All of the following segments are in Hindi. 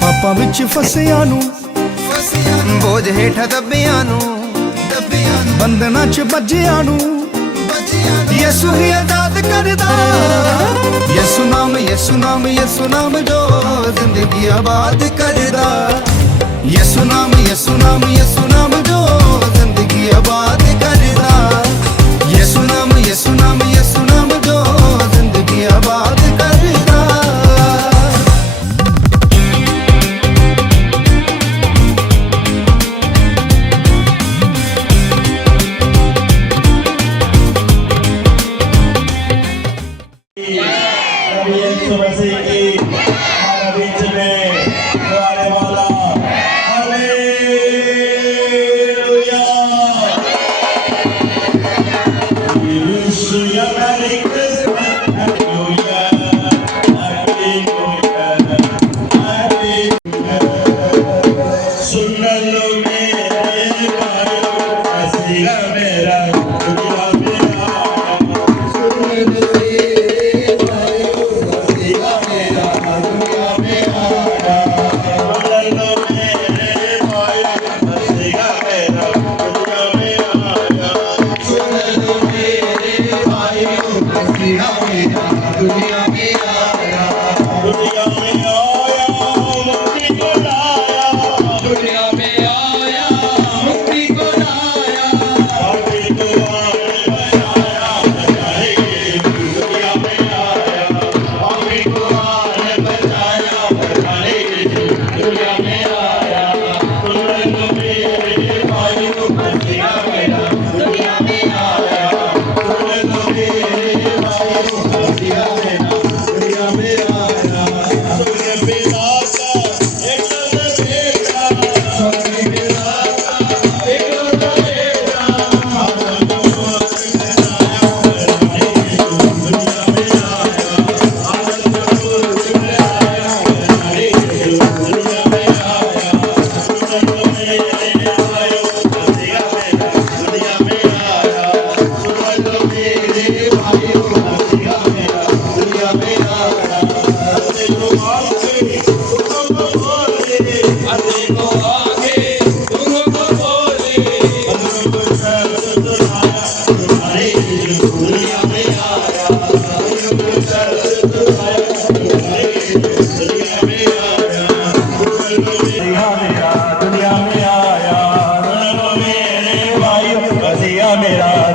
पापा विच फसिया नू बोझ हेठा दबिया नू बंधना च बजिया नू यसु ही आजाद करदा। यसु नाम यसु नाम यसु नाम जो जिंदगी आबाद करदा। यसु नाम यसु नाम यसु नाम जो जिंदगी आबाद करदा। यसु नाम यसु नाम यसु नाम जो जिंदगी आबाद करदा।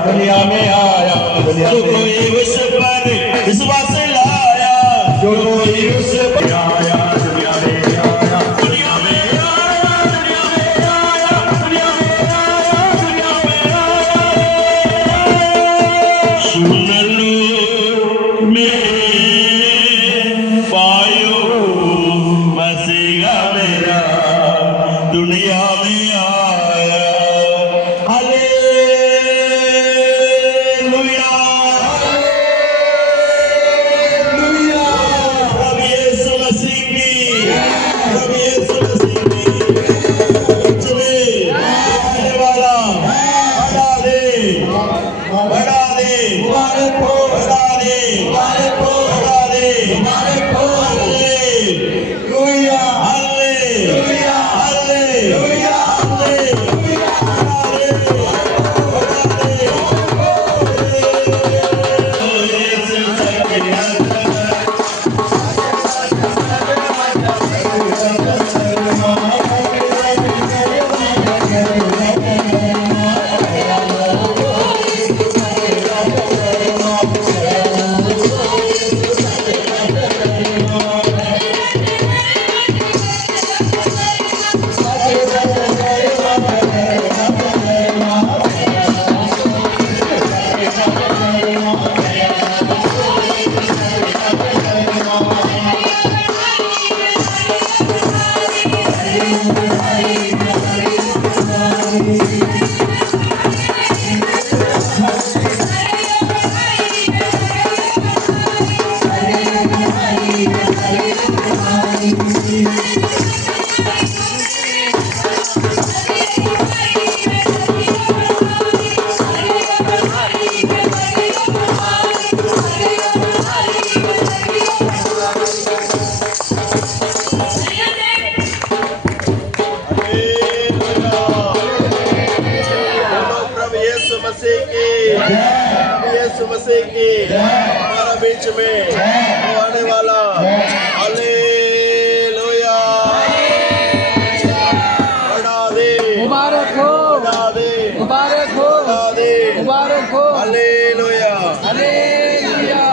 दुनिया में आया, जो कोई उस पर विश्वास लाया, जो कोई उस पर आया, दुनिया में आया, दुनिया में आया, दुनिया में आया, दुनिया में आया, दुनिया में आया। सुन लो मेरे भाइयों, मसीहा मेरा दुनिया में आया। हालेलुया। यीशु मसीह की हमारा बीच में वो आने वाला हालेलुया बढ़ा दे मुबारक हो, बढ़ा दे मुबारक हो, बढ़ा दे मुबारक हो। Hallelujah hallelujah.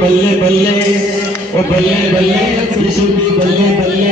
बल्ले बल्ले ओ बल्ले बल्ले यीशु की बल्ले बल्ले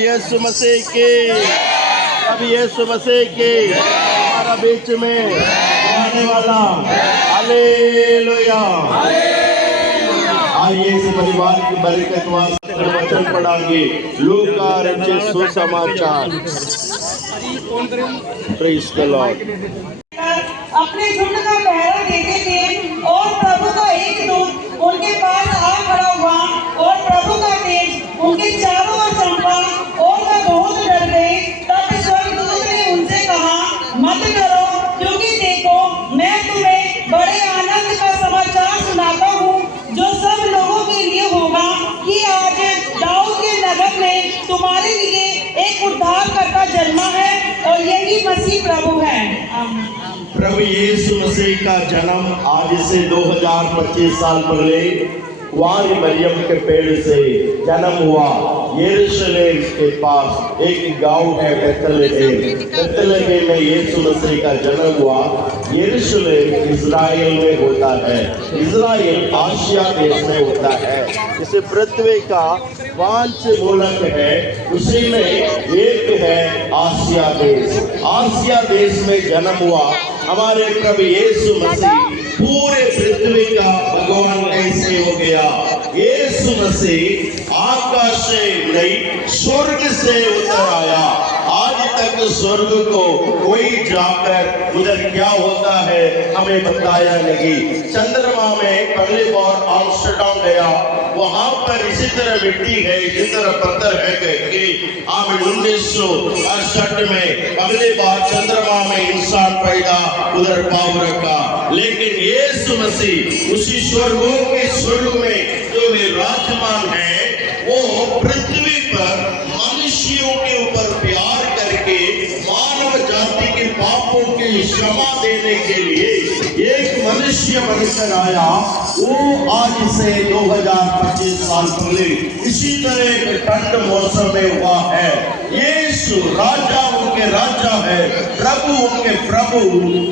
यीशु मसीह की, प्रभु यीशु मसीह की हमारा बीच में आने वाला। हालेलुया। आइए इस परिवार की बरकत वास्ते वचन पढ़ांगे। लूका रचित सुसमाचार। Praise the Lord. अपने झुंड का पहरा देते थे और प्रभु का एक दूत उनके पास आ खड़ा हुआ और प्रभु का तेज उनके चारों ओर चमका और वे बहुत डर गए। तब स्वर्गदूत ने उनसे कहा, मत डरो, क्योंकि देखो मैं तुम्हें बड़े आनंद का समाचार सुनाता हूँ जो सब लोगों के लिए होगा कि आज दाऊद के नगर में तुम्हारे लिए एक उद्धारकर्ता जन्मा है और यही मसीह प्रभु है। आमीन। प्रभु यीशु मसीह का जन्म आज से 2025 साल पहले कुंवारी मरियम के पेड़ से जन्म हुआ। यरूशलेम के पास एक गांव है बेथलेहेम। बेथलेहेम में यीशु मसीह का जन्म हुआ। यरूशलेम इज़राइल में होता है। इज़राइल आसिया देश में होता है। इसे पृथ्वी का 5 मूलक है, उसी में एक है आसिया देश। आसिया देश में जन्म हुआ हमारे प्रभु यीशु मसीह पूरे पृथ्वी का भगवान कैसे हो गया। यीशु मसीह आकाश से नहीं स्वर्ग से उतर आया। आज तक स्वर्ग को कोई जाकर उधर क्या होता है हमें बताया नहीं। चंद्रमा में पहली बार आम्स्टरडम गया, वहां पर इसी तरह मिट्टी है, इसी तरह पत्थर है कि 1968 में पहली बार चंद्रमा में इंसान पैदा उधर पाव रखा। लेकिन यीशु मसीह उसी स्वर्गों के स्वर्ग में जो विराजमान है, वो पृथ्वी पर मनुष्यों के ऊपर प्यार करके मानव जाति के पापों की क्षमा देने के लिए एक मनुष्य बनकर आया। वो आज से 2025 साल पहले इसी तरह एक ठंड मौसम में हुआ है। यीशु राजाओं के राजा है, प्रभुओं के प्रभु,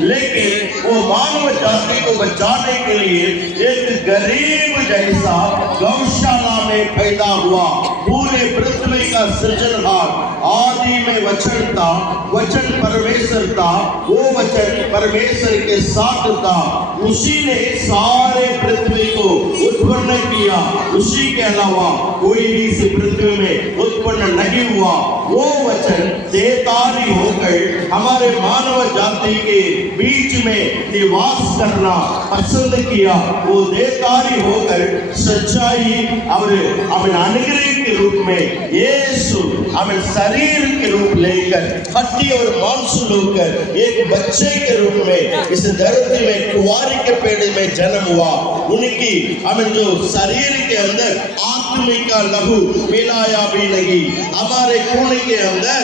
लेकिन वो मानव जाति को बचाने के लिए एक गरीब जैसा गौशाला में पैदा हुआ। पूरे पृथ्वी का सृजनहार, आदि में वचन था, वचन परमेश्वर था, वो वचन परमेश्वर के साथ था। उसी ने सारे पृथ्वी को उत्पन्न किया। उसी के अलावा कोई भी इस पृथ्वी में उत्पन्न नहीं हुआ। वो वचन देहधारी होकर हमारे मानव जाति के बीच में निवास करना पसंद किया। वो देहधारी होकर सच्चाई और अनुग्रह के रूप में यीशु शरीर के रूप लेकर हड्डी और मांस लेकर एक बच्चे के रूप में इस धरती में कुंवारी के पेड़ में जन्म हुआ। उनकी जो शरीर के अंदर आत्मिक का लहू मिलाया भी नहीं। हमारे खून के अंदर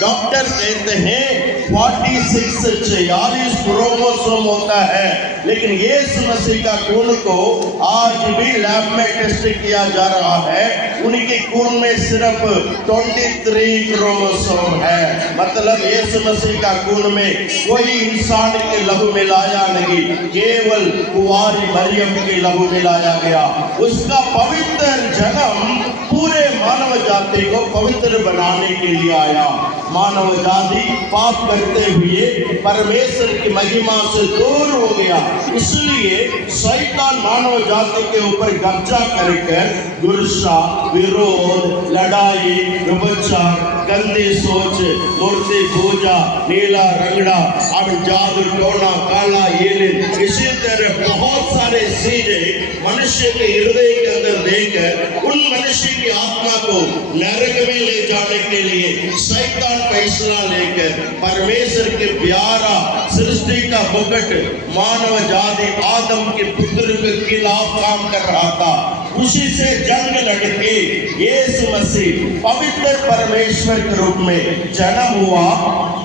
डॉक्टर कहते हैं 46 क्रोमोसोम होता है, लेकिन यीशु मसीह का खून को आज भी लैब में टेस्ट किया जा रहा है। उनके खून में सिर्फ 23 क्रोमोसोम है। मतलब यीशु मसीह का खून में कोई इंसान के लहू मिलाया नहीं, केवल कुंवारी मरियम के लहू मिलाया गया। उसका पवित्र जन्म पूरे मानव जाति को पवित्र बनाने के लिए आया। मानव जाति पाप करते हुए परमेश्वर की महिमा से दूर हो गया, इसलिए शैतान मानव जाति के ऊपर कब्जा कर गुस्सा, विरोध, लड़ाई, व्यभिचार, गंदी सोच, मूर्ति पूजा, नीला रंगड़ा, अब जादू टोना, काला येलिन, इसी तरह बहुत सारे चीजें मनुष्य के हृदय के अंदर देकर उन मनुष्य की आत्मा को नरक में ले जाने के लिए शैतान फैसला लेकर परमेश्वर के प्यारा सृष्टि का मुकुट मानव जाति आदम के पुत्र के खिलाफ काम कर रहा था। उसी से जंग लड़के यीशु मसीह पवित्र परमेश्वर के रूप में जन्म हुआ।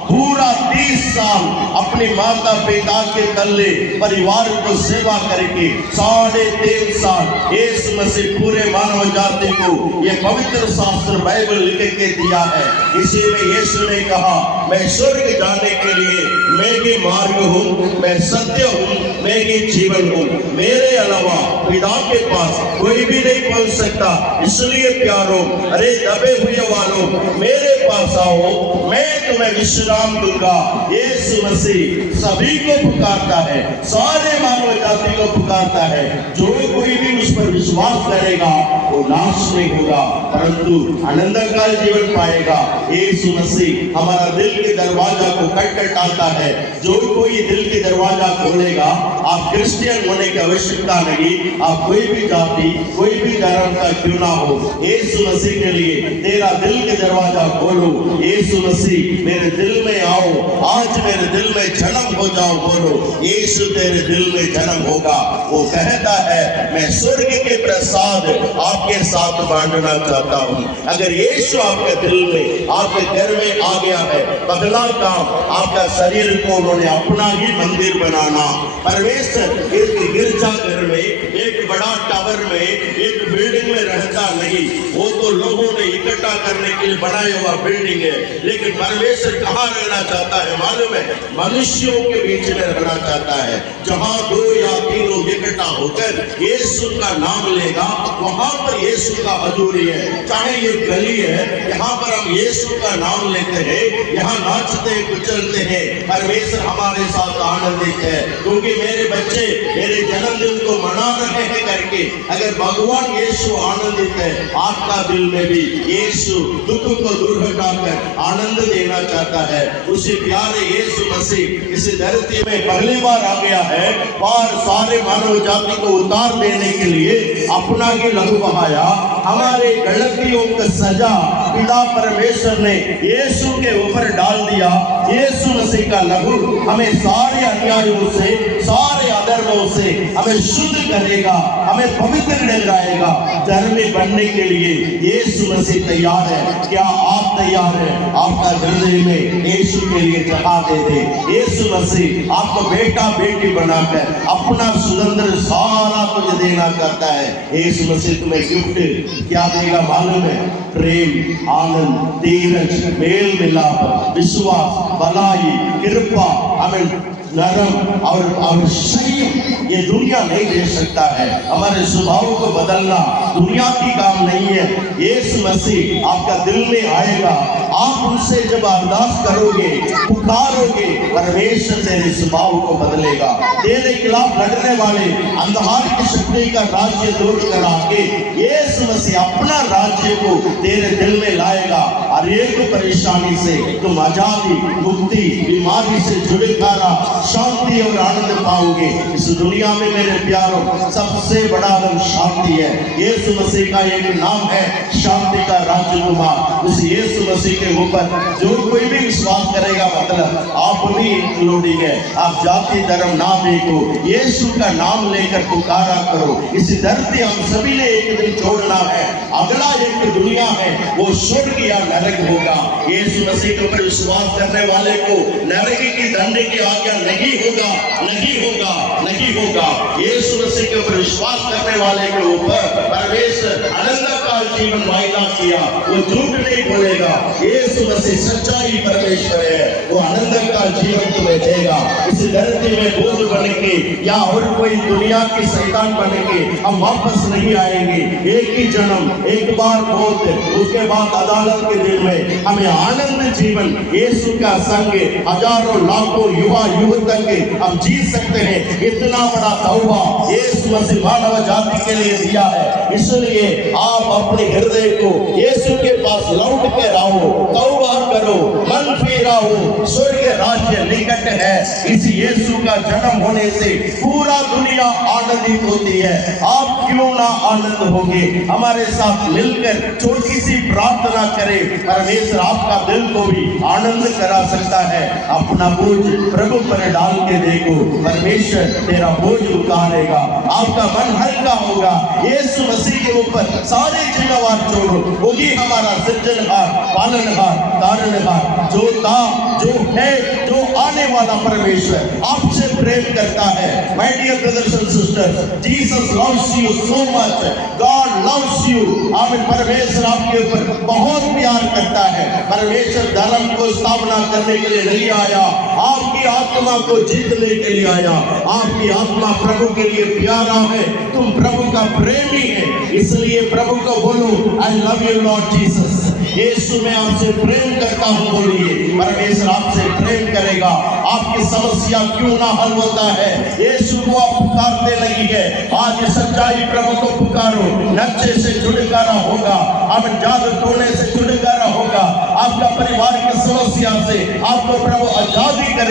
पूरा 30 साल अपने माता पिता के तले परिवार को सेवा करके 3.5 साल यीशु मसीह पूरे मानव जाति को ये पवित्र शास्त्र बाइबल लिख के दिया है। इसी में यीशु ने कहा, मैं स्वर्ग जाने के लिए मैं भी मार्ग हूँ, मैं सत्य हूँ मैं ही जीवन हूँ, मेरे अलावा पिता के पास कोई भी नहीं पहुंच सकता। इसलिए प्यारो, अरे दबे हुए वालों, मेरे पास आओ, मैं तुम्हें विश्राम दूंगा। यीशु मसीह सभी को पुकारता है, सारे मानव जाति को पुकारता है। जो कोई भी उस पर विश्वास करेगा वो नाश नहीं होगा परंतु अनंत काल जीवन पाएगा। यीशु मसीह हमारा दिल के दरवाजा को खटखटाता है। जो कोई दिल के दरवाजा खोलेगा, आप क्रिश्चियन होने की आवश्यकता नहीं, आप कोई भी जाति, कोई भी धर्म का क्यों ना हो, यीशु मसीह के लिए तेरा दिल के दरवाजा खोलो। यीशु मसीह मेरे दिल में आओ, आज मेरे दिल में जन्म हो जाओ, बोलो यीशु तेरे दिल में जन्म होगा। वो कहता है मैं स्वर्ग के प्रसाद आपके साथ बांटना चाहता हूँ। अगर यीशु आपके दिल में, आपके घर में आ गया है, पहला काम आपका शरीर को उन्होंने अपना ही मंदिर बनाना। परमेश्वर एक गिरजाघर में, एक बड़ा टावर में, एक बिल्डिंग में रहता नहीं, वो तो लोगों ने इकट्ठा करने के लिए बनाया हुआ बिल्डिंग है। लेकिन परमेश्वर कहाँ रहना चाहता है मालूम है? मनुष्यों के बीच में रहना चाहता है। जहाँ 2 या 3 लोग इकट्ठा होकर यीशु का नाम लेगा, वहां पर यीशु का हजूरी है। चाहे ये गली है, यहाँ पर हम यीशु का नाम लेते हैं, यहाँ नाचते कुचलते हैं, परमेश्वर हमारे साथ आनंदित है। क्योंकि मेरे बच्चे मेरे जन्मदिन को मना रहे हैं करके अगर भगवान यीशु आनंदित है, आपका दिल में भी यीशु दुख को दूर हटाकर आनंद देना चाहता है। उसी प्यारे यीशु मसीह इस धरती में पहली बार आ गया है और सारे मानव जाति को उतार देने के लिए अपना ही लहू बहाया। हमारे गलतियों का सजा पिता परमेश्वर ने यीशु के ऊपर डाल दिया। यीशु मसीह का लहू हमें सारे अन्यायों से, सारे अधर्मों से हमें शुद्ध करेगा, हमें पवित्र ठहराएगा। धर्मी बनने के लिए यीशु मसीह तैयार है। क्या आप तैयार हैं? आपका हृदय में यीशु के लिए जगह दे दे। यीशु मसीह आपको बेटा बेटी बनाकर अपना सुंदर सारा कुछ देना चाहता है। यीशु मसीह तुम्हें गिफ्ट क्या देगा मालूम है? प्रेम, आनंद, धीरज, मेल मिलाप, विश्वास, भलाई, कृपा, हमें नरम और संयम ये दुनिया नहीं दे सकता है। हमारे स्वभाव को बदलना दुनिया की काम नहीं है। यीशु मसीह आपका दिल में आएगा, आप उनसे जब अरदास करोगे, पुकारोगे, परमेश्वर तेरे स्वभाव को बदलेगा। तेरे खिलाफ लड़ने वाले अंधकार की शक्ति का राज्य दूर करा के यीशु मसीह अपना राज्य को तेरे दिल में लाएगा और एक परेशानी से तुम आजादी, मुक्ति, बीमारी से छुटकारा, शांति और आनंद पाओगे। इस दुनिया में मेरे प्यारों सबसे बड़ा आनंद शांति है। यीशु मसीह का एक नाम है शांति का राजकुमार। उस यीशु मसीह के ऊपर जो कोई भी विश्वास करेगा, मतलब आप भी इंक्लूडिंग है। आप जाति धर्म ना देखो, यीशु का नाम लेकर पुकारा करो। इस धरती हम सभी ने एक दिन छोड़ना है। अगला एक दुनिया है, वो स्वर्ग या नरक होगा। यीशु मसीह के ऊपर विश्वास करने वाले को नरक की दंड की आज्ञा नहीं होगा, नहीं होगा, नहीं होगा। यीशु मसीह के ऊपर विश्वास करने वाले के ऊपर परमेश्वर अनंत काल जीवन वायदा किया, वो झूठ नहीं बोलेगा। यीशु मसीह सच्चाई परमेश्वर है, वो अनंत काल जीवन तुम्हें देगा। इस धरती में बोझ बन के या और कोई दुनिया की शैतान बन के हम वापस नहीं आएंगे। एक ही जन्म, एक बार मौत, उसके बाद अदालत के दिन में हमें आनंद जीवन यीशु का संग हजारों लाखों युवा युवतक हम जी सकते हैं। इतना बड़ा तौबा यीशु मसीह मानव जाति के लिए दिया है। इसलिए आप अपने हृदय को यीशु के पास लौट कर आओ, तौबा करो, मन फेराओ। स्वर्ग राज्य निकट है। इस यीशु का जन्म होने से पूरा दुनिया आनंदित होती है। आप क्यों ना आनंद होंगे? हमारे साथ मिलकर छोटी सी प्रार्थना करें। परमेश्वर आपका दिल को भी आनंद करा सकता है। अपना बोझ प्रभु पर डाल के देखो, परमेश्वर तेरा बोझ उतारेगा, आपका मन हल्का होगा। यीशु मसीह के ऊपर सारे जिम्मेवार छोड़ो। वही हमारा सृजनहार, पालनहार, तारणहार, जो था, जो है जो आने वाला परमेश्वर आपसे प्रेम करता है। My dear brothers and sisters, Jesus loves you so much, God loves you. Amen. परमेश्वर आपके ऊपर बहुत प्यार करता है। परमेश्वर धर्म को स्थापना करने के लिए नहीं आया, आपकी आत्मा को जीतने के लिए आया। आपकी आत्मा प्रभु के लिए प्यारा है, तुम प्रभु का प्रेमी है, इसलिए प्रभु को बोलो I love you Lord Jesus. Yeshu मैं आपसे प्रेम करता हूँ बोलिए। परमेश्वर आपसे प्रेम करेगा। आपकी समस्या क्यों ना हल होता है, यीशु को आप पुकारते लगी है। आज सच्चाई प्रभु को पुकारो, नशे से छुटकारा होगा, अब जादू टोने से छुटकारा होगा, आपका परिवार की समस्या से आपको प्रभु आजादी कर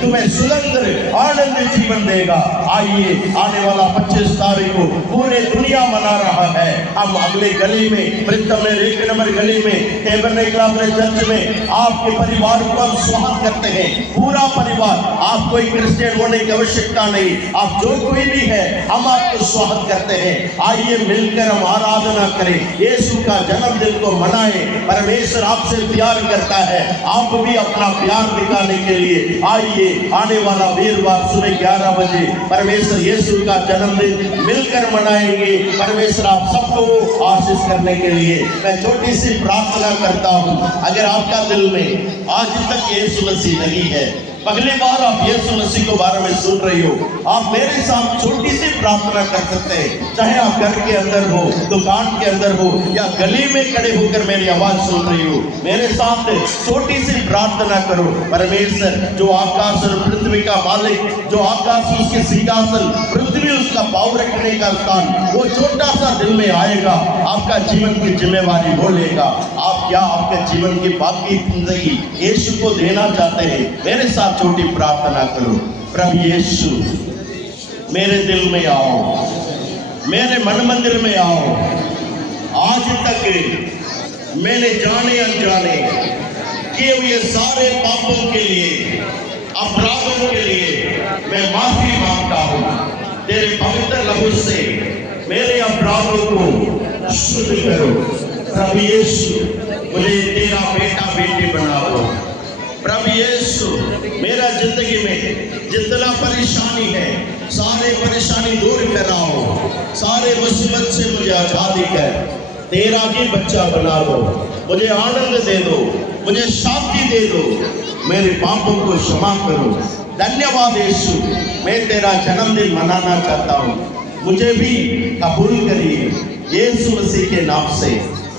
तुम्हें सुंदर आनंद जीवन देगा। आइए, आने वाला 25 तारीख को पूरे दुनिया मना रहा है। हम अगले गली में, प्रीतम में 1 नंबर गली में टेबरनेकल चर्च में आपके परिवार को हम स्वागत करते हैं। पूरा परिवार, आप कोई क्रिश्चियन होने की आवश्यकता नहीं, आप जो कोई भी है, हम आपको स्वागत करते हैं। आइए मिलकर हम आराधना करें, यीशु का जन्मदिन को मनाएं। परमेश्वर आपसे प्यार करता है, आप भी अपना प्यार दिखाने के लिए आइए। आने वाला वीरवार सुबह 11 बजे परमेश्वर यीशु का जन्मदिन मिलकर मनाएंगे। परमेश्वर आप सबको आशीष करने के लिए मैं छोटी सी प्रार्थना करता हूं। अगर आपका दिल में आज तक यीशु मसीह नहीं है, पहली बार आप यीशु मसीह को बारे में सुन रही हो, आप मेरे साथ छोटी सी प्रार्थना कर सकते हैं। चाहे आप घर के अंदर हो, दुकान के अंदर हो, या गली में खड़े होकर मेरी आवाज सुन रही हो, मेरे साथ छोटी सी प्रार्थना करो। परमेश्वर जो आकाश और पृथ्वी का मालिक, जो आकाश उसके सिंहासन, पृथ्वी उसका पाँव रखने का स्थान, वो छोटा सा दिल में आएगा, आपका जीवन की जिम्मेवारी वो लेगा। आप क्या आपके जीवन की बाकी जिंदगी यीशु को देना चाहते हैं? मेरे साथ छोटी प्रार्थना करो। प्रभु यीशु, मेरे दिल में आओ, मेरे मन मंदिर में आओ। आज तक मैंने जाने अनजाने किए हुए सारे पापों के लिए, अपराधों के लिए मैं माफी मांगता हूँ। तेरे पवित्र लहू से मेरे अपराधों को शुद्ध करो। प्रभु यीशु, मुझे तेरा बेटा बेटी बना दो। प्रभु यीशु, मेरा जिंदगी में जितना परेशानी है, सारे परेशानी दूर कराओ, सारे मुसीबत से मुझे आजादी कर, तेरा ही बच्चा बना दो। मुझे आनंद दे दो, मुझे शांति दे दो, मेरे पापों को क्षमा करो। धन्यवाद यीशु, मैं तेरा जन्मदिन मनाना चाहता हूँ, मुझे भी कबूल करिए। यीशु मसीह के नाम से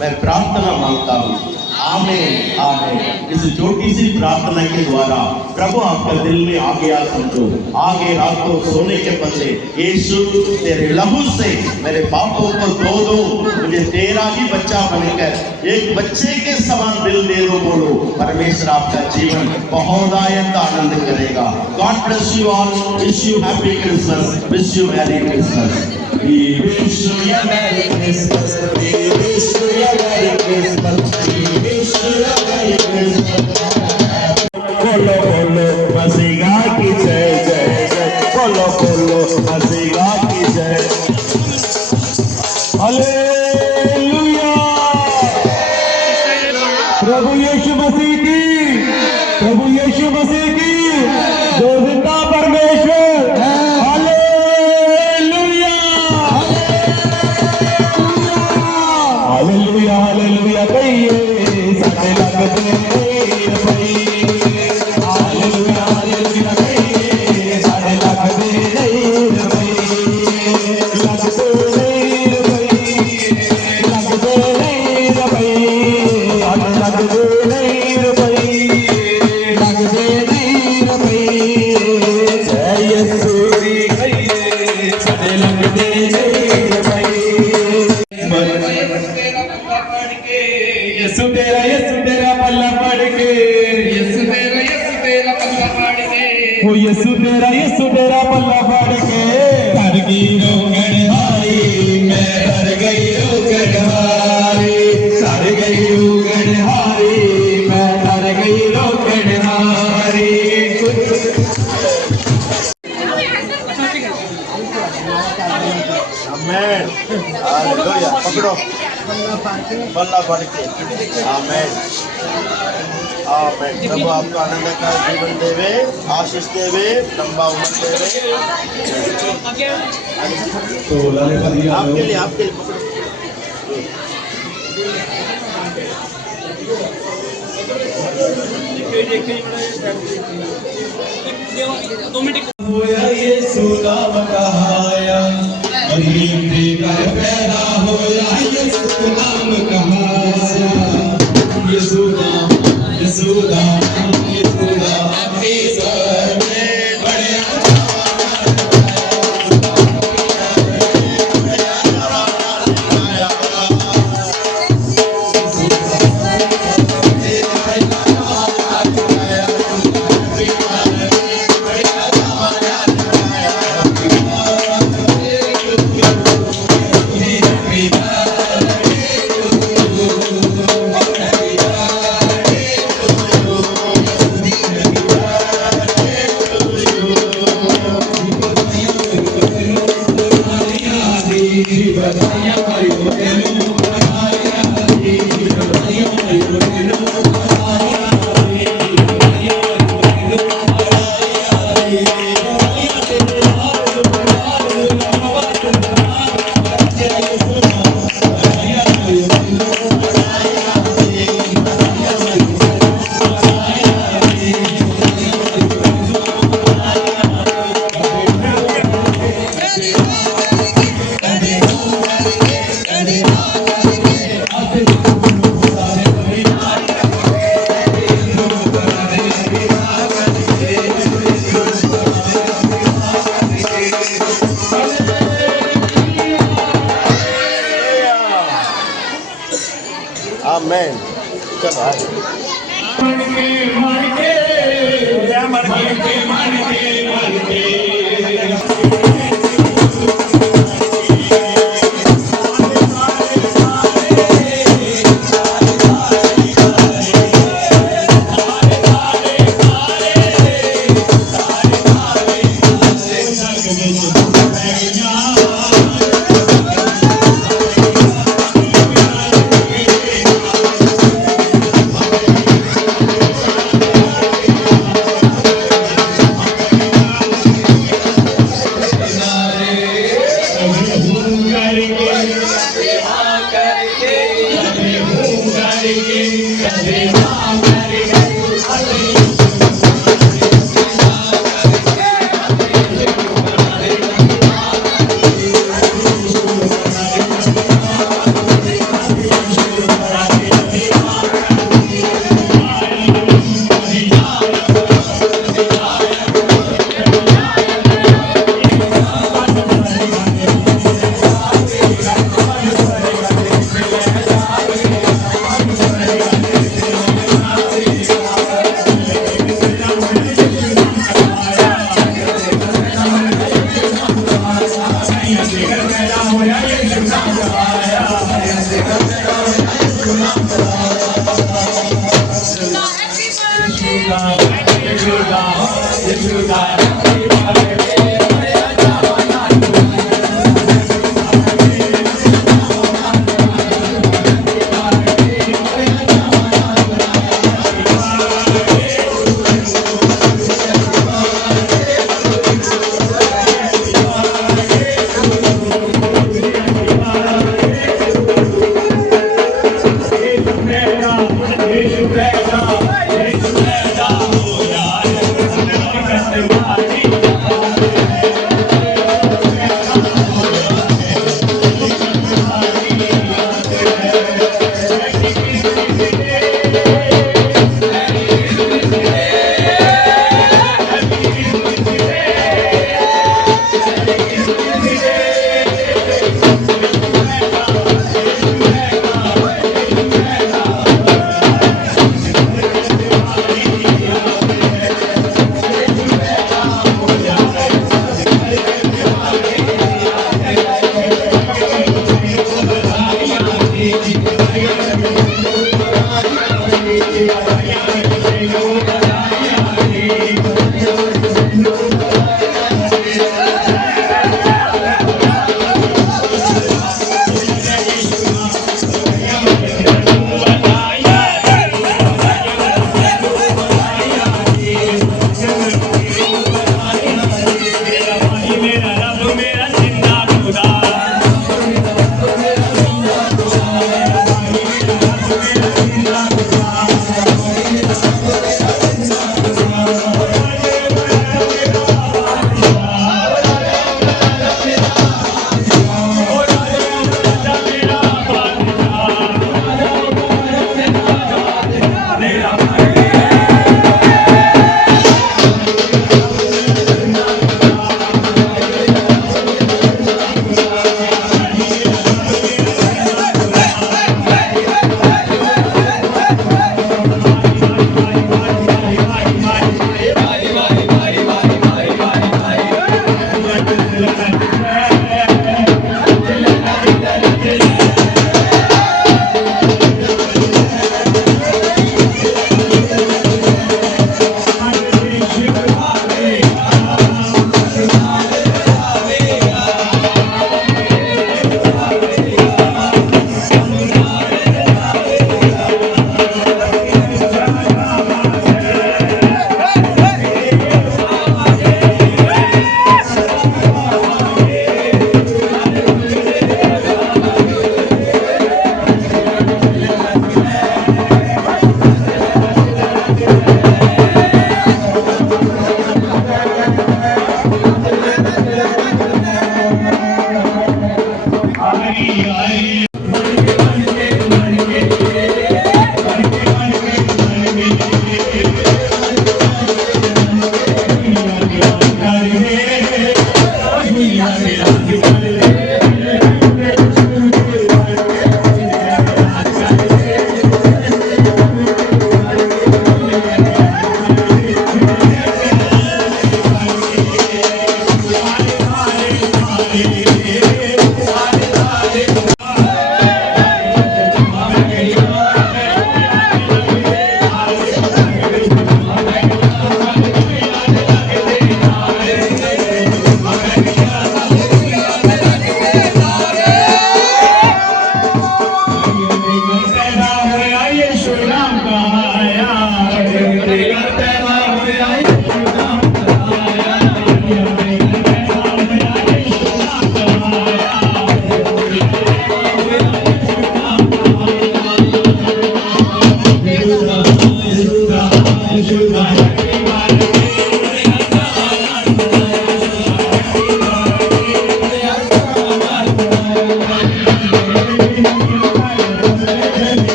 मैं प्रार्थना मांगता हूँ, आमीन आमीन। इस छोटी सी प्रार्थना के द्वारा प्रभु आपका दिल में आ गया समझो। आगे रात को सोने के बदले यीशु तेरे लहू से मेरे पापों को धो दो, मुझे तेरा ही बच्चा बनकर एक बच्चे के समान दिल दे दो। बोलो, परमेश्वर आपका जीवन बहुत आयत आनंद करेगा। God bless you all, wish you happy Christmas, wish you merry Christmas. We wish you a Merry Christmas. We wish you a Merry Christmas. We wish you a Merry Christmas. बोलो बोलो मसीहा की जय जय जय, बोलो बोलो मसीहा की जय। हालेलुया। प्रभु यीशु मसीह की, प्रभु यीशु मसीह की, जो जिंदा परमेश्वर। हालेलुया हालेलुया कहिए सारे लगते रही। हालेलुया हालेलुया कहिए सारे लगते रही। लगते नहीं रही, लगते नहीं रही, लगते नहीं रही, लगते नहीं रही। जय यीशु कहिए सारे लगते नहीं रही। यीशु तेरा पल्ला पड़ के, यीशु तेरा पल्ला पड़ के, वो यीशु तेरा पल्ला पड़ के। तर गई रोगड़हारी, मैं तर गई रोगड़हारी, तर गई रोगड़हारी, मैं तर गई रोगड़हारी। आमेन। हालेलुया। पकड़ो, पल्ला पड़ के। आमेन आमेन। प्रभु आपको आनंद का जीवन देवे, आशीष देवे, लंबा उम्र देवे। आपके लिए पकड़ो। होया यीशु नाम कहाया, मरियम के घर पैदा होया यीशु नाम कहाया। यीशु नाम, यीशु नाम, यीशु नाम अपनी सर में बड़े आमेन। चलो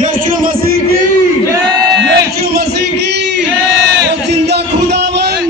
यीशु मसीह की यीशु मसीह की वो जिंदा खुदावन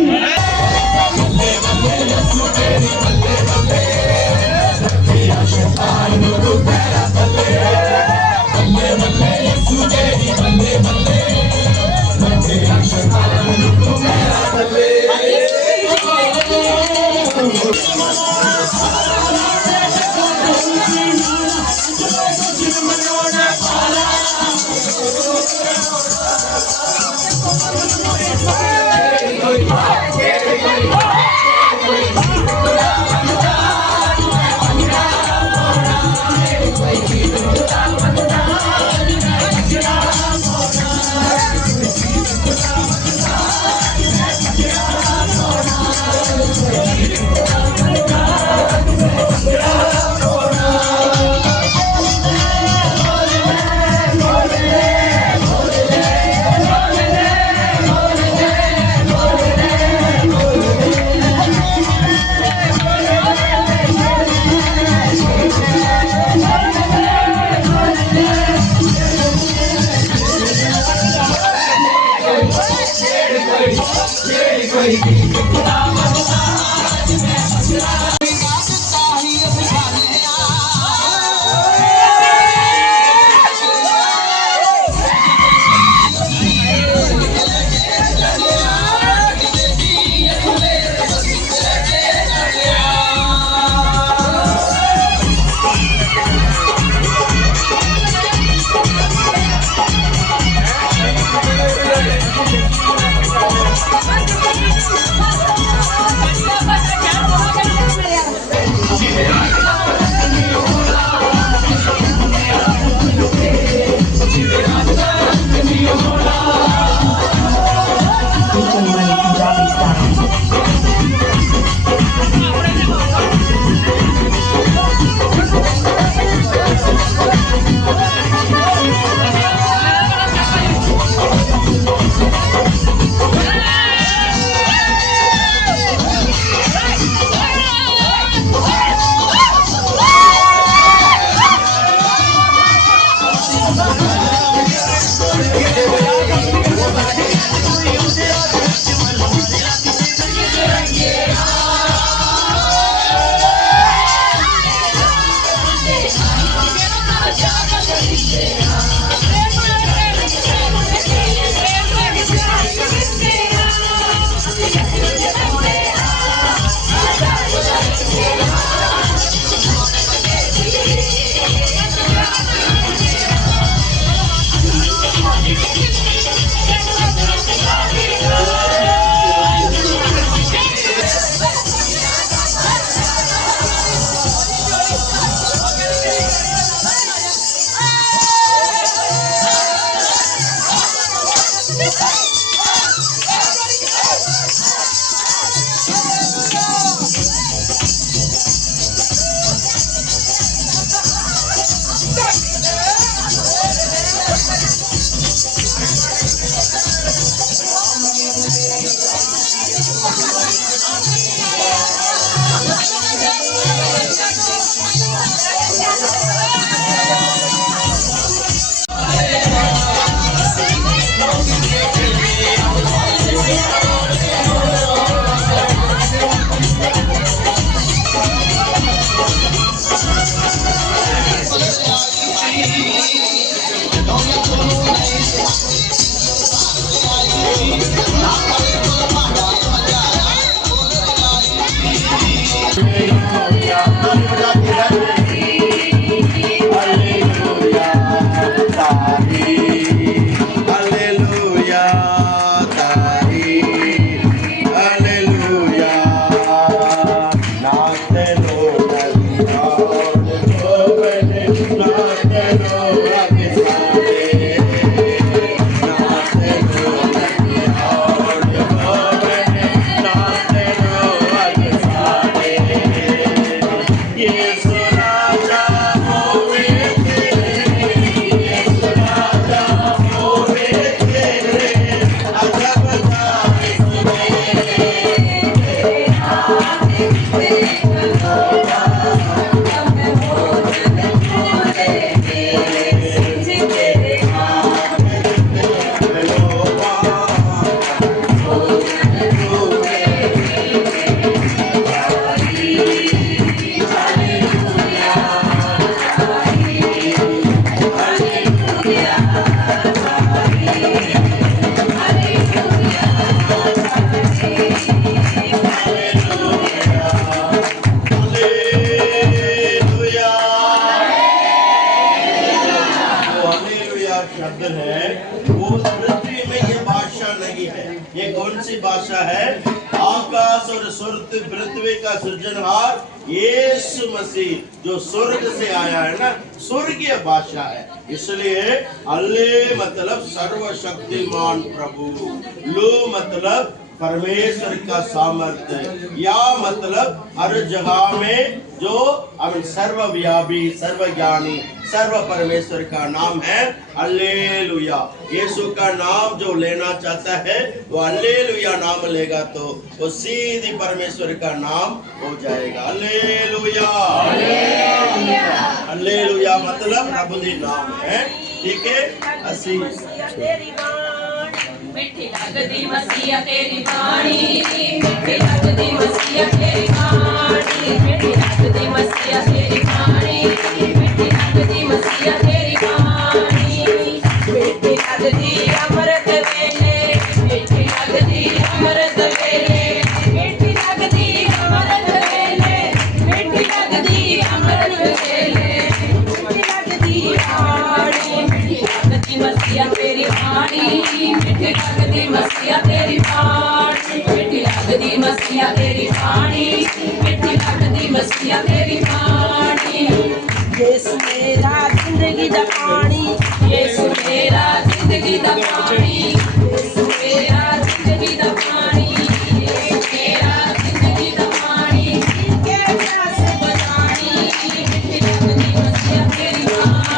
ये कौन सी भाषा है? आकाश और पृथ्वी का सृजनहार यीशु मसीह जो स्वर्ग से आया है ना, स्वर्गीय भाषा है। इसलिए अल्ले मतलब सर्वशक्तिमान प्रभु, लो मतलब परमेश्वर का सामर्थ्य, या मतलब हर जगह में जो सर्वव्यापी, सर्वज्ञानी, सर्व परमेश्वर का नाम है हालेलुया। यीशु का नाम जो लेना चाहता है वो हालेलुया नाम लेगा तो वो सीधी परमेश्वर का नाम हो जाएगा। हालेलुया, हालेलुया मतलब प्रभु दी नाम है। ठीक है, असी मिठी लगदी मसीहा तेरी बाणी, मिठी लगदी मसीहा तेरी बाणी, मिठी लगदी मसीहा तेरी बाणी, मिठी लगदी मसीहा तेरी बाणी, मिठी लगदी अमृत वेले, मिठी लगदी अमृत वेले, मिठी लगदी अमृत वेले, मिठी लगदी अमृत वेले, मिठी लगदी बाणी, मिठी लगदी मसीहा तेरी बाणी, मिठी लगदी मसीहा तेरी बाणी, मिठी लगदी मसीहा तेरी बाणी, मिठी लगदी मसीहा तेरी बाणी। यीशु मेरा जिंदगी दा पानी, यीशु मेरा जिंदगी दा पानी, यीशु मेरा जिंदगी दा पानी, यीशु मेरा जिंदगी दा पानी, के प्यास बुझानी, मिठी लगदी मसीहा तेरी बाणी,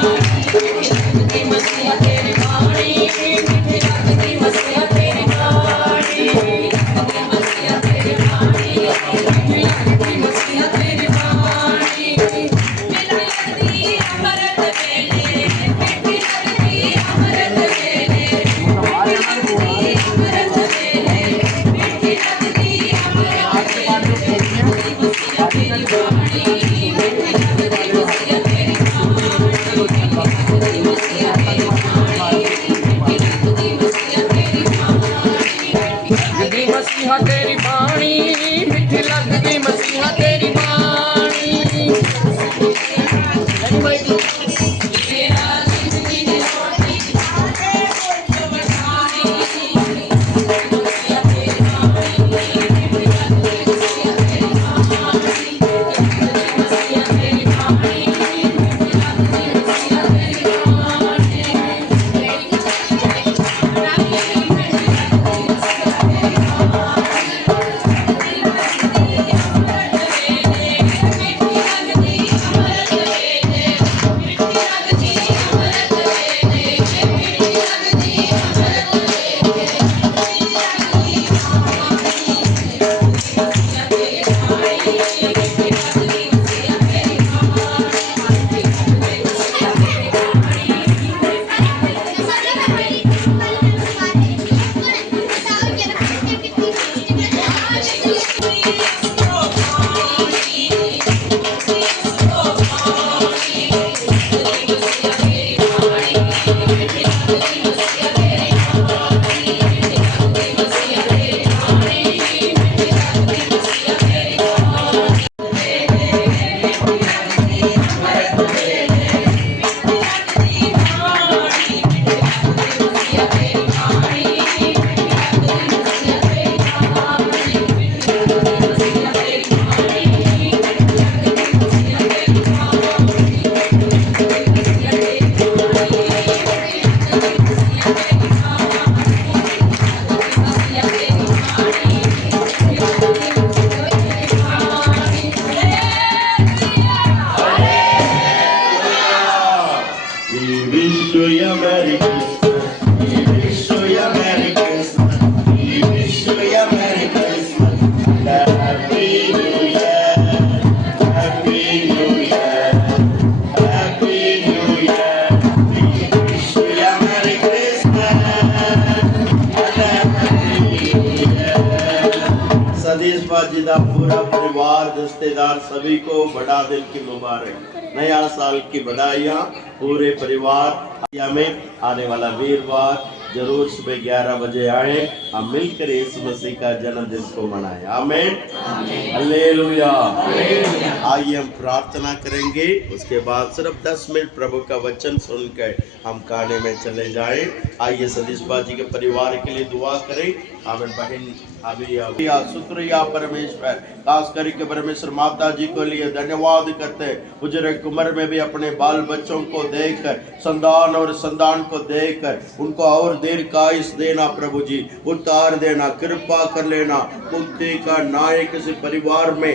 मिठी लगदी मसीहा तेरी बाणी, मिठी लगदी मसीहा तेरी बाणी, मिठी लगदी मसीहा तेरी बाणी, मिठी लगदी मसीहा तेरी बाणी, मिठी लगदी अमृत वेले, मिठी लगदी अमृत वेले, मिठी लगदी अमृत वेले, मिठी लगदी अमृत वेले, मसीहा तेरी बाणी, मिठी लगदी मसीहा तेरी बाणी, मिठी लगदी मसीहा तेरी बाणी, मिठी लगदी मसीहा तेरी बाणी, लगदी मसीहा तेरी बाणी, मिठी लगदी मसीहा तेरी बाणी। तेरा जिंदगी दी रोटी खाके जो बठानी, मसीहा तेरी बाणी, मिठी लगदी मसीहा तेरी बाणी, मिठी लगदी मसीहा तेरी बाणी, मिठी लगदी मसीहा तेरी बाणी, सतीश बाजी का पूरा परिवार, रिश्तेदार सभी को बड़ा दिन की मुबारक, नया साल की बधाइयाँ पूरे परिवार में। आने वाला वीरवार जरूर सुबह 11 बजे आए, हम मिलकर यीशु मसीह का जन्मदिन को मनाएं। आमीन, हालेलुया। आइए हम प्रार्थना करेंगे, उसके बाद सिर्फ 10 मिनट प्रभु का वचन सुनकर हम खाने में चले जाएं। आइए सतीश बाजी के परिवार के लिए दुआ करें। आमीन। बहन अभी शुक्रिया परमेश्वर, खास करके परमेश्वर माता जी को लिए धन्यवाद करते हैं। बुजुर्ग उम्र में भी अपने बाल बच्चों को देखकर, संतान और संतान को देखकर उनको और दीर्घायुष देना प्रभु जी, उतार देना, कृपा कर लेना। मुक्ति का नायक इस परिवार में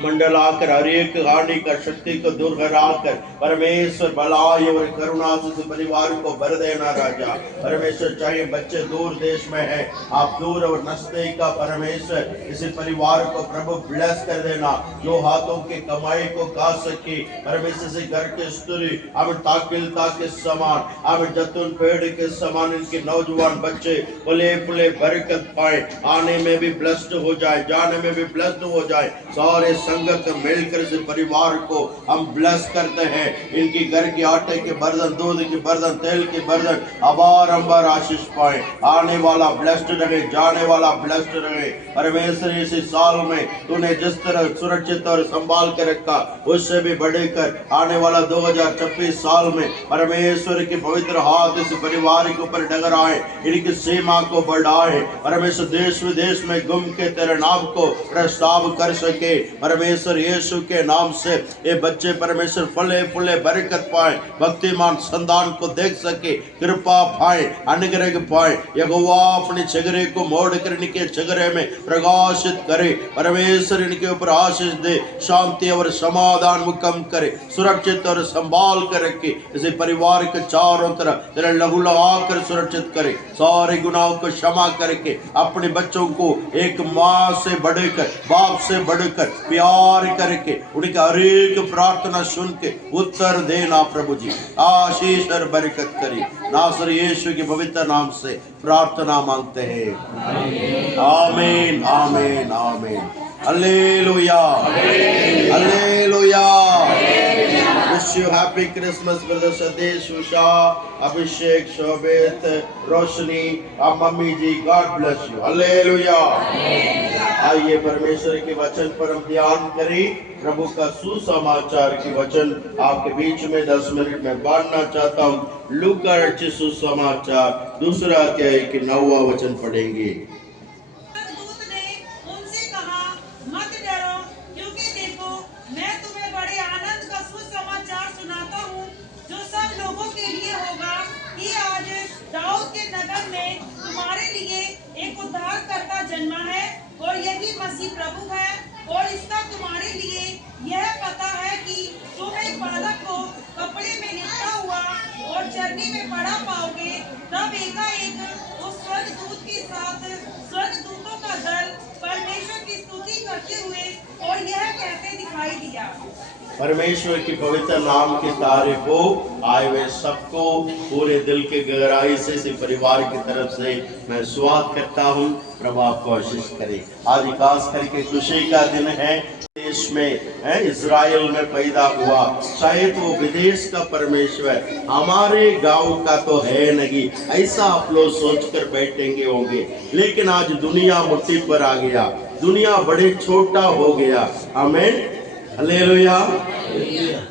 मंडल आकर हर एक हानि का शक्ति को दूर कराकर परमेश्वर भलाई और करुणा से परिवार को भर देना राजा। परमेश्वर चाहे बच्चे दूर देश में है, आप दूर और नजदीक का परमेश्वर इस परिवार को प्रभु ब्लेस कर देना। जो हाथों के कमाई को खा सके परमेश्वर से घर के स्त्री अब ताकिलता के समान, अब जैतून पेड़ के समान इनके नौजवान बच्चे फले फुले बरकत पाए, आने में भी ब्लेस्ड हो जाए, जाने में भी ब्लेस्ड हो जाए। सारे संगत मिलकर इस परिवार को हम ब्लेस करते हैं। इनकी घर के आटे के बर्तन, दूध के बर्तन, तेल के बर्तन अबार अंबार आशीष पाए। आने वाला ब्लेस्ड रहे, जाने वाला ब्लेस्ड रहे। परमेश्वर इस साल में तूने जिस तरह सुरक्षित और संभाल के रखा, उससे भी बढ़कर आने वाला 2026 साल में परमेश्वर के पवित्र हाथ इस परिवार के ऊपर डगराए, इनकी सीमा को बढ़ाए। परमेश्वर देश विदेश में घूम के तेरे नाम को प्रस्ताव कर सके। परमेश्वर यीशु के नाम से ये बच्चे परमेश्वर फले फूले बरकत पाए, भक्तिमान संतान को देख सके, कृपा पाए, अनुग्रह पाए। यहोवा अपने चेहरे को मोड़कर इनके चेहरे में प्रकाशित करे। परमेश्वर इनके ऊपर आशीष दे, शांति और समाधान मुकम करे, सुरक्षित और संभाल कर रखे। इसे परिवार के चारों तरफ तेरे लहू लगाकर सुरक्षित करे। सारे गुनाहों को क्षमा करके अपने बच्चों को एक माँ से बढ़कर, बाप से बढ़कर प्यार करके उनकी हर एक प्रार्थना सुन के उत्तर देना प्रभु जी। आशीष और बरकत करी, नासर यीशु के पवित्र नाम से प्रार्थना मांगते हैं। आमीन, आमीन, आमीन। Hallelujah, hallelujah. Wish you happy Christmas, brother Satish, Usha, Abhishek, Shobit, Roshni, our mummy ji. God bless you. Hallelujah. आइए परमेश्वर के वचन पर हम ध्यान करें। प्रभु का सुसमाचार की वचन आपके बीच में 10 मिनट में बांटना चाहता हूँ। लूका रचित सुसमाचार 2 अध्याय के 9वां वचन पढ़ेंगे। दूत ने उनसे कहा, मत डरो, क्योंकि देखो मैं तुम्हें बड़े आनंद का सुसमाचार सुनाता हूँ, जो सब लोगों के लिए होगा कि आज दाऊद के नगर में तुम्हारे लिए एक उद्धारकर्ता जन्मा है, और यही मसीह प्रभु है। और इसका तुम्हारे लिए यह पता है कि तुम एक बालक को कपड़े में लिपटा हुआ और चरनी में पड़ा पाओगे। तब एकाएक उस स्वर्गदूत के साथ स्वर्गदूतों का दल परमेश्वर की स्तुति करते हुए और यह कहते दिखाई दिया। परमेश्वर की पवित्र नाम की तारीफ हो। आए हुए सबको पूरे दिल के गहराई से इस परिवार की तरफ से मैं स्वागत करता हूँ। प्रभु आपको आशीष करे। आज खास करके खुशी का दिन है। देश में इजराइल में पैदा हुआ, शायद वो विदेश का परमेश्वर हमारे गांव का तो है नहीं, ऐसा आप लोग सोचकर बैठेंगे होंगे। लेकिन आज दुनिया मुट्ठी पर आ गया, दुनिया बड़े छोटा हो गया। आमीन, हालेलुया।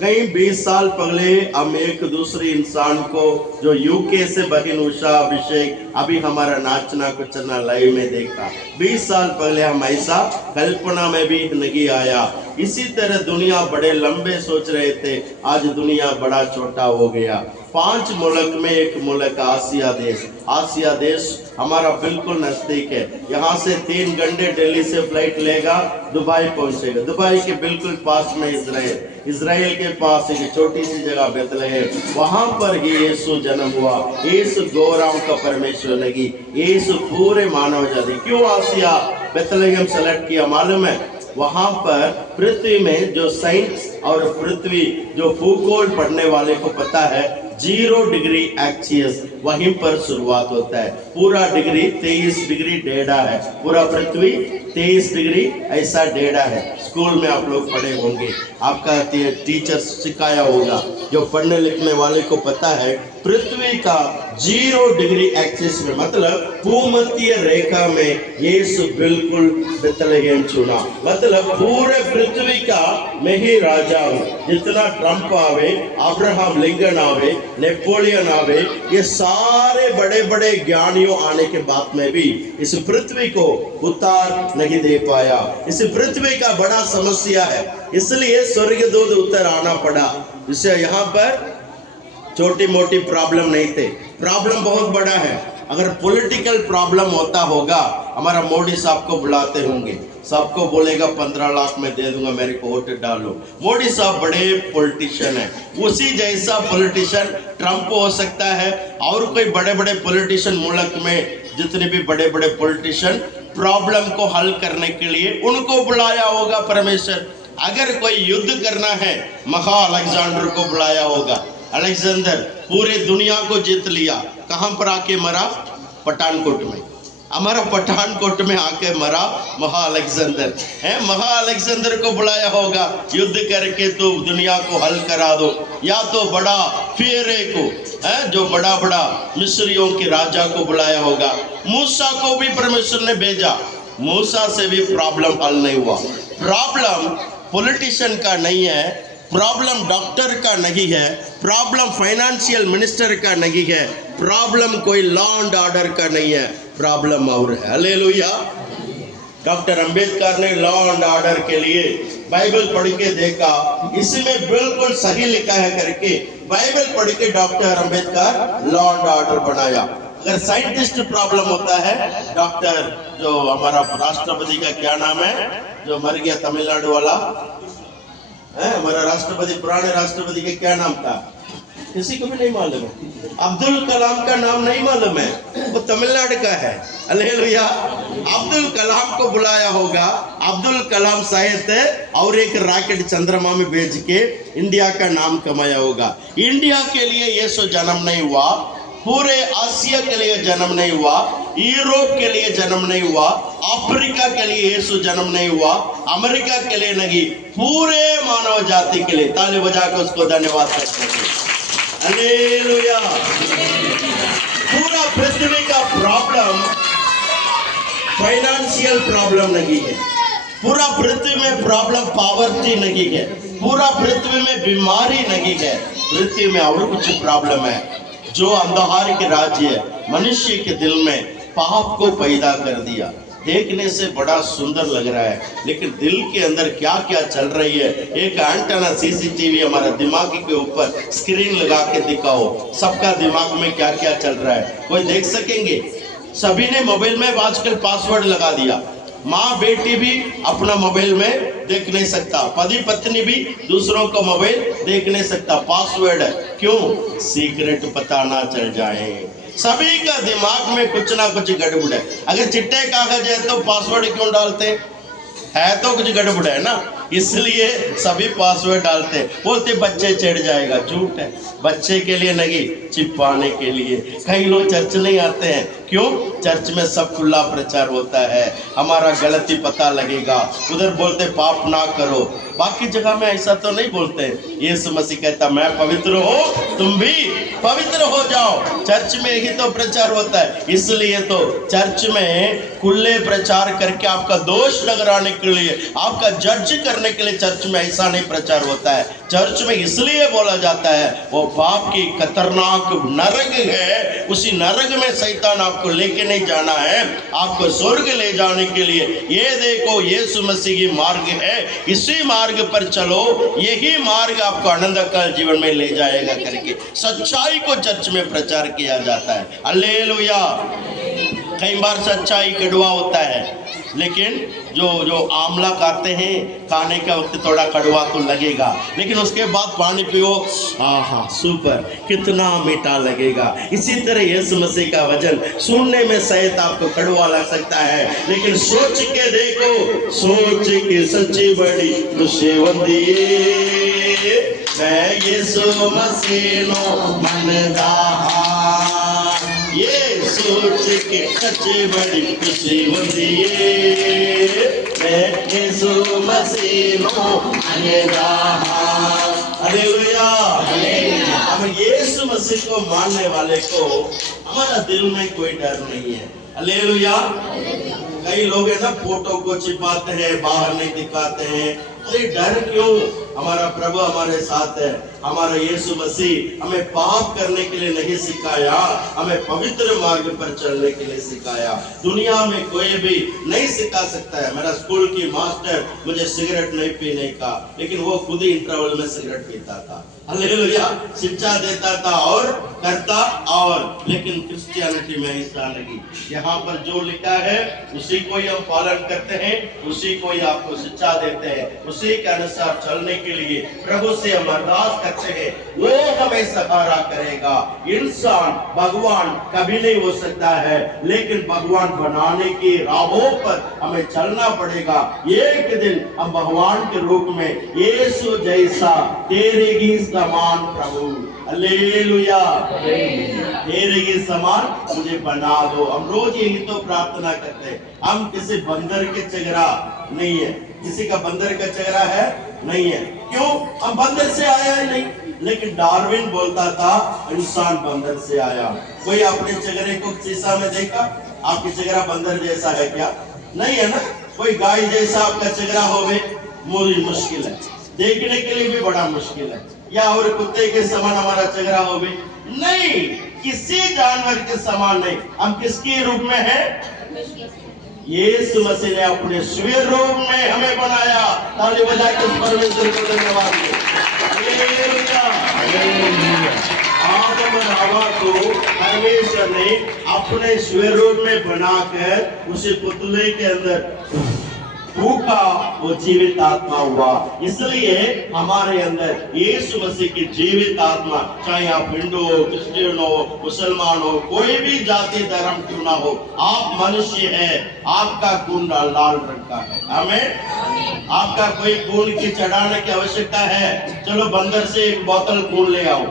कई 20 साल पहले हम एक दूसरे इंसान को जो यूके से बहन उषा अभिषेक अभी हमारा नाचना कुचना लाइव में देखा। 20 साल पहले हम ऐसा कल्पना में भी नहीं आया। इसी तरह दुनिया बड़े लंबे सोच रहे थे, आज दुनिया बड़ा छोटा हो गया। 5 मुल्क में एक मुल्क आसिया देश। आसिया देश हमारा बिल्कुल नजदीक है। यहाँ से 3 घंटे दिल्ली से फ्लाइट लेगा, दुबई पहुंचेगा। दुबई के बिल्कुल पास में इजराइल, इजराइल के पास एक छोटी सी जगह बेथलेहम, वहां पर ही यीशु जन्म हुआ। यीशु गौरव का परमेश्वर लगी, यीशु पूरे मानव जाति। क्यों आसिया बेथलेहम सेलेक्ट किया मालूम है? वहां पर पृथ्वी में जो साइंस और पृथ्वी जो भूगोल पढ़ने वाले को पता है 0 डिग्री एक्सियस वहीं पर शुरुआत होता है। पूरा डिग्री 23 डिग्री डेढ़ा है, पूरा पृथ्वी 23 डिग्री ऐसा डेढ़ा है। स्कूल में आप लोग पढ़े होंगे, आपका टीचर सिखाया होगा। जो पढ़ने लिखने वाले को पता है पृथ्वी का 0 डिग्री एक्सिस में, मतलब भूमध्य रेखा में यीशु बिल्कुल बेथलेहम चुना। मतलब पूरे पृथ्वी का मैं ही राजा हूँ। जितना ट्रंप आवे, अब्राहम लिंकन आवे, नेपोलियन आवे, ये सारे बड़े बड़े ज्ञानियों आने के बाद में भी इस पृथ्वी को उतार नहीं दे पाया। इस पृथ्वी का बड़ा समस्या है, इसलिए स्वर्गदूत उतर आना पड़ा। इससे यहाँ पर छोटी मोटी प्रॉब्लम नहीं थे, प्रॉब्लम बहुत बड़ा है। अगर पॉलिटिकल प्रॉब्लम होता होगा, हमारा मोदी साहब को बुलाते होंगे, सबको बोलेगा 15 लाख में दे दूंगा, मेरे को वोट डालो। मोदी साहब बड़े पॉलिटिशियन है, उसी जैसा पॉलिटिशियन ट्रंप हो सकता है और कोई बड़े बड़े पॉलिटिशियन मुल्क में जितने भी बड़े बड़े पॉलिटिशियन प्रॉब्लम को हल करने के लिए उनको बुलाया होगा परमेश्वर। अगर कोई युद्ध करना है, महा अलेक्जेंडर को बुलाया होगा। अलेक्जेंडर पूरे दुनिया को जीत लिया, कहां पर आके मरा? पठानकोट में। हमारा पठानकोट में आके मरा महा अलेक्जेंडर है। महा अलेक्जेंडर को बुलाया होगा, युद्ध करके तो दुनिया को हल करा दो। या तो बड़ा फेरे को है, जो बड़ा बड़ा मिस्रियों के राजा को बुलाया होगा। मूसा को भी परमेश्वर ने भेजा, मूसा से भी प्रॉब्लम हल नहीं हुआ। प्रॉब्लम पॉलिटिशियन का नहीं है, प्रॉब्लम डॉक्टर का नहीं है, प्रॉब्लम फाइनेंशियल मिनिस्टर का नहीं है, प्रॉब्लम कोई लॉ एंड ऑर्डर का नहीं है, प्रॉब्लम और है। हालेलुया। डॉक्टर अंबेडकर ने लॉ एंड ऑर्डर के लिए बाइबल पढ़ के देखा, इसमें बिल्कुल सही लिखा है करके बाइबल पढ़ के doctor Ambedkar law and order बनाया। अगर साइंटिस्ट प्रॉब्लम होता है, डॉक्टर जो हमारा राष्ट्रपति का क्या नाम है, जो मर गया तमिलनाडु वाला है, हमारा राष्ट्रपति, पुराने राष्ट्रपति के क्या नाम था, किसी को भी नहीं मालूम है। अब्दुल कलाम का नाम नहीं मालूम है, वो तमिलनाडु का है। हालेलुया। अब्दुल कलाम को बुलाया होगा, अब्दुल कलाम शायद और एक रॉकेट चंद्रमा में भेज के इंडिया का नाम कमाया होगा। इंडिया के लिए यीशु जन्म नहीं हुआ, पूरे आसिया के लिए जन्म नहीं हुआ, यूरोप के लिए जन्म नहीं हुआ, अफ्रीका के लिए यीशु जन्म नहीं हुआ, अमेरिका के लिए नहीं, पूरे मानव जाति के लिए। ताली बजा के उसको धन्यवाद करते हैं। हालेलुया। पूरा पृथ्वी का प्रॉब्लम फाइनेंशियल प्रॉब्लम नहीं है, पूरा पृथ्वी में प्रॉब्लम पॉवर्टी नहीं है, पूरा पृथ्वी में बीमारी नहीं है, पृथ्वी में और कुछ प्रॉब्लम है। जो अंधकार के राज्य मनुष्य के दिल में पाप को पैदा कर दिया। देखने से बड़ा सुंदर लग रहा है, लेकिन दिल के अंदर क्या क्या चल रही है। एक एंटेना सीसीटीवी हमारा दिमाग के ऊपर स्क्रीन लगा के दिखाओ, सबका दिमाग में क्या क्या चल रहा है कोई देख सकेंगे? सभी ने मोबाइल में आजकल पासवर्ड लगा दिया। माँ बेटी भी अपना मोबाइल में देख नहीं सकता, पति पत्नी भी दूसरों का मोबाइल देख नहीं सकता, पासवर्ड है। क्यों? सीक्रेट पता ना चल जाए। सभी का दिमाग में कुछ ना कुछ गड़बड़ है। अगर चिट्टे कागज है तो पासवर्ड क्यों डालते है? तो कुछ गड़बड़ है ना, इसलिए सभी पासवर्ड डालते। बोलते बच्चे चिढ़ जाएगा, झूठ है, बच्चे के लिए नहीं, छिपाने के लिए। कई लोग चर्च नहीं आते हैं, क्यों? चर्च में सब खुला प्रचार होता है, हमारा गलती पता लगेगा। उधर बोलते पाप ना करो, बाकी जगह में ऐसा तो नहीं बोलते। यीशु मसीह कहता मैं पवित्र हूँ, तुम भी पवित्र हो जाओ। चर्च में ही तो प्रचार होता है, इसलिए तो चर्च में खुले प्रचार करके आपका दोष लगाने के लिए, आपका जज करने के लिए चर्च में ऐसा नहीं प्रचार होता है। चर्च में इसलिए बोला जाता है वो पाप की खतरनाक नरक है, उसी नरक में शैतान आपको लेके नहीं जाना है, आपको स्वर्ग ले जाने के लिए। ये देखो यीशु मसीह की मार्ग है, इसी मार्ग पर चलो, यही मार्ग आपको आनंद काल जीवन में ले जाएगा करके सच्चाई को चर्च में प्रचार किया जाता है। हालेलुया। कई बार सच्चाई कड़वा होता है, लेकिन जो आमला खाते हैं, खाने का वक्त थोड़ा कड़वा तो लगेगा, लेकिन उसके बाद पानी पियो, आहा सुपर, कितना मीठा लगेगा। इसी तरह यीशु मसीह का वचन सुनने में शायद आपको कड़वा लग सकता है, लेकिन सोच के देखो, सोच के सच्ची बड़ी खुशी होती है। मैं यीशु मसीह नो मनदा, ये सोच के सच्ची बड़ी खुशी होती है। मैं यीशु मसीह नो मनदा। हालेलुया। हम यीशु मसीह को मानने वाले को हमारा दिल में कोई डर नहीं है। हालेलुया। कई लोग है ना फोटो को छिपाते हैं, बाहर नहीं दिखाते हैं। अरे डर क्यों? हमारा प्रभु हमारे साथ है। हमारा यीशु मसीह हमें पाप करने के लिए नहीं सिखाया, हमें पवित्र मार्ग पर चलने के लिए सिखाया। दुनिया में कोई भी नहीं सिखा सकता है। मेरा स्कूल की मास्टर मुझे सिगरेट नहीं पीने का, लेकिन वो खुद ही इंटरवल में सिगरेट पीता था। हालेलुया। शिक्षा देता था और करता और, लेकिन क्रिश्चियनिटी में ऐसा नहीं। यहाँ पर जो लिखा है उसी को ही हम पालन करते हैं, उसी को ही आपको शिक्षा देते हैं, उसी के अनुसार चलने के लिए प्रभु से हम अरदास करते हैं। वो हमें सहारा करेगा। इंसान भगवान कभी नहीं हो सकता है, लेकिन भगवान बनाने की राहों पर हमें चलना पड़ेगा। एक दिन हम भगवान के रूप में यीशु जैसा तेरे ही समान प्रभु, हालेलुया, तेरे ही समान मुझे बना दो। हम रोज यही तो प्रार्थना करते हैं। हम किसी बंदर के चेहरा नहीं है, किसी का बंदर का चेहरा है नहीं है। क्यों? हम बंदर से आया है नहीं, लेकिन डार्विन बोलता था इंसान बंदर से आया। कोई अपने चेहरे को शीशा में देखा? आपकी चेहरा बंदर जैसा है क्या? नहीं है ना। कोई गाय जैसा आपका चेहरा होवे मुश्किल है, देखने के लिए भी बड़ा मुश्किल है। या और कुत्ते के समान हमारा चेहरा होवे नहीं, किसी जानवर के समान नहीं। हम किसके रूप में हैं? यीशु मसीह ने अपने स्वयं रूप में हमें बनाया। ताली बजा के परमेश्वर को धन्यवाद दो। हालेलुया। आदम और हवा को परमेश्वर ने अपने स्वयं रूप में बनाकर उसे पुतले के अंदर फूका, वो जीवित आत्मा हुआ। इसलिए हमारे अंदर यीशु मसीह की जीवित आत्मा, चाहे आप हिंदू हो, क्रिश्चियन हो, मुसलमान हो, कोई भी जाति धर्म क्यों ना हो, आप मनुष्य हैं। आपका खून लाल रंग का है। आमीन। आपका कोई खून की चढ़ाने की आवश्यकता है? चलो बंदर से एक बोतल खून ले आओ,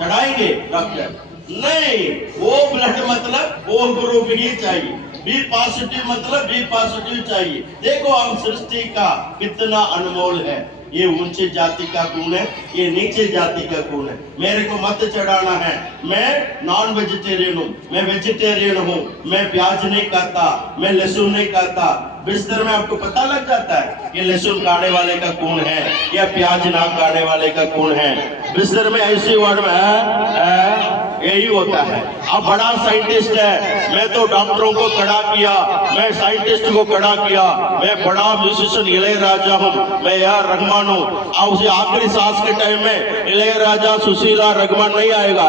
चढ़ाएंगे डॉक्टर? नहीं, वो ब्लड मतलब वो ग्रुप ही चाहिए। बी पॉजिटिव मतलब बी पॉजिटिव चाहिए। देखो हम सृष्टि का कितना अनमोल है। ये ऊंचे जाति का खून है, ये नीचे जाति का खून है। मेरे को मत चढ़ाना है। मैं नॉन वेजिटेरियन हूँ, मैं वेजिटेरियन हूँ, मैं प्याज नहीं खाता, मैं लहसुन नहीं खाता। बिस्तर में आपको पता लग जाता है ये लहसुन खाने वाले का खून है या प्याज ना खाने वाले का खून है। बिस्तर में ऐसी वर्ड में यही होता है। अब बड़ा साइंटिस्ट है, मैं तो डॉक्टरों को खड़ा किया, मैं साइंटिस्ट को खड़ा किया, मैं बड़ा म्यूजिशियन इलैयाराजा हूँ, मैं यार रहमान हूँ। अब उसे आखिरी सांस के टाइम में इलैयाराजा, सुशीला, रहमान नहीं आएगा,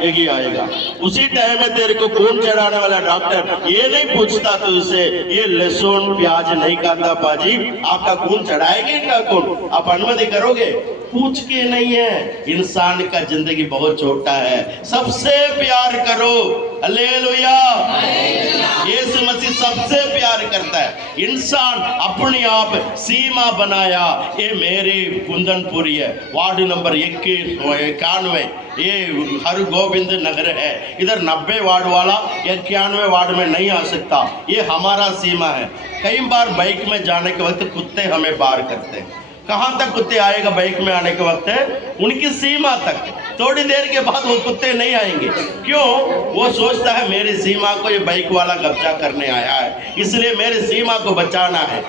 एक ही आएगा। उसी टाइम में तेरे को खून चढ़ाने वाला डॉक्टर ये नहीं पूछता तो उसे ये लहसुन प्याज नहीं खाता पाजी, आपका खून चढ़ाएंगे क्या? खून आप अनुमति करोगे? पूछ के नहीं है। इंसान का जिंदगी बहुत छोटा है, सबसे प्यार करो। हालेलुया। यीशु मसीह सबसे प्यार करता है। इंसान अपने आप सीमा बनाया। ये मेरे कुंदनपुरी है, वार्ड नंबर 91, ये हर गोविंद नगर है। इधर 90 वार्ड वाला 91 वार्ड में नहीं आ सकता। ये हमारा सीमा है। कई बार बाइक में जाने के वक्त कुत्ते हमें पार करते हैं। कहां तक कुत्ते आएगा बाइक में आने के वक्त है? उनकी सीमा तक। थोड़ी देर के बाद वो कुत्ते नहीं आएंगे। क्यों? वो सोचता है मेरी सीमा को ये बाइक वाला कब्जा करने आया है, इसलिए मेरी सीमा को बचाना है।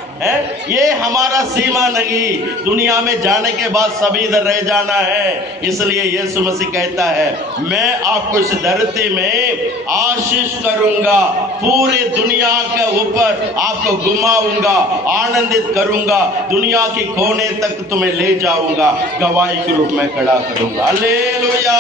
ये हमारा सीमा नहीं। दुनिया में जाने के बाद सभी इधर रह जाना है। इसलिए यीशु मसीह कहता है मैं आपको इस धरती में आशीष करूंगा, पूरी दुनिया के ऊपर आपको घुमाऊंगा, आनंदित करूंगा, दुनिया की कोने तक तुम्हें ले जाऊंगा, गवाही के रूप में खड़ा करूंगा। हालेलुया।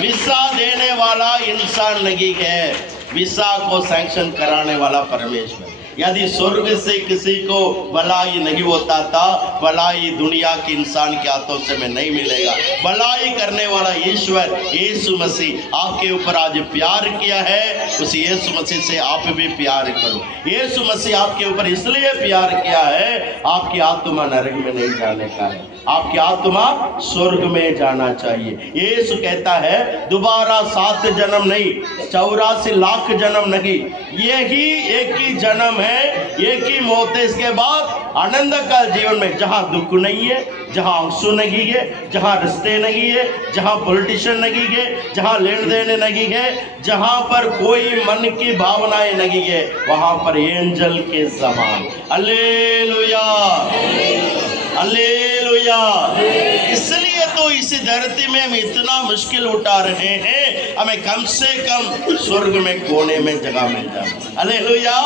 वीसा देने वाला इंसान नहीं है, वीसा को सैंक्शन कराने वाला परमेश्वर। यदि स्वर्ग से किसी को भलाई नहीं होता था, भलाई दुनिया के इंसान के हाथों से में नहीं मिलेगा। भलाई करने वाला ईश्वर यीशु मसीह आपके ऊपर आज प्यार किया है, उस यीशु मसीह से आप भी प्यार करो। यीशु मसीह आपके ऊपर इसलिए प्यार किया है, आपकी आत्मा नरक में नहीं जाने का है, आपकी आत्मा स्वर्ग में जाना चाहिए। यीशु कहता है दोबारा 7 जन्म नहीं, 84 लाख जन्म नहीं, यही एक ही जन्म है, एक ही मौत है। इसके बाद आनंद का जीवन में जहाँ दुख नहीं है, जहाँ आंसू नहीं है, जहाँ रिश्ते नहीं है, जहाँ पॉलिटिशियन नहीं है, जहाँ लेन देन नहीं है, जहाँ पर कोई मन की भावनाएं नहीं है, वहाँ पर एंजल के समान। Hallelujah, hallelujah. इसलिए तो इस धरती में हम इतना मुश्किल उठा रहे हैं, हमें कम से कम स्वर्ग में कोने में जगह मिल जाए। हालेलुया।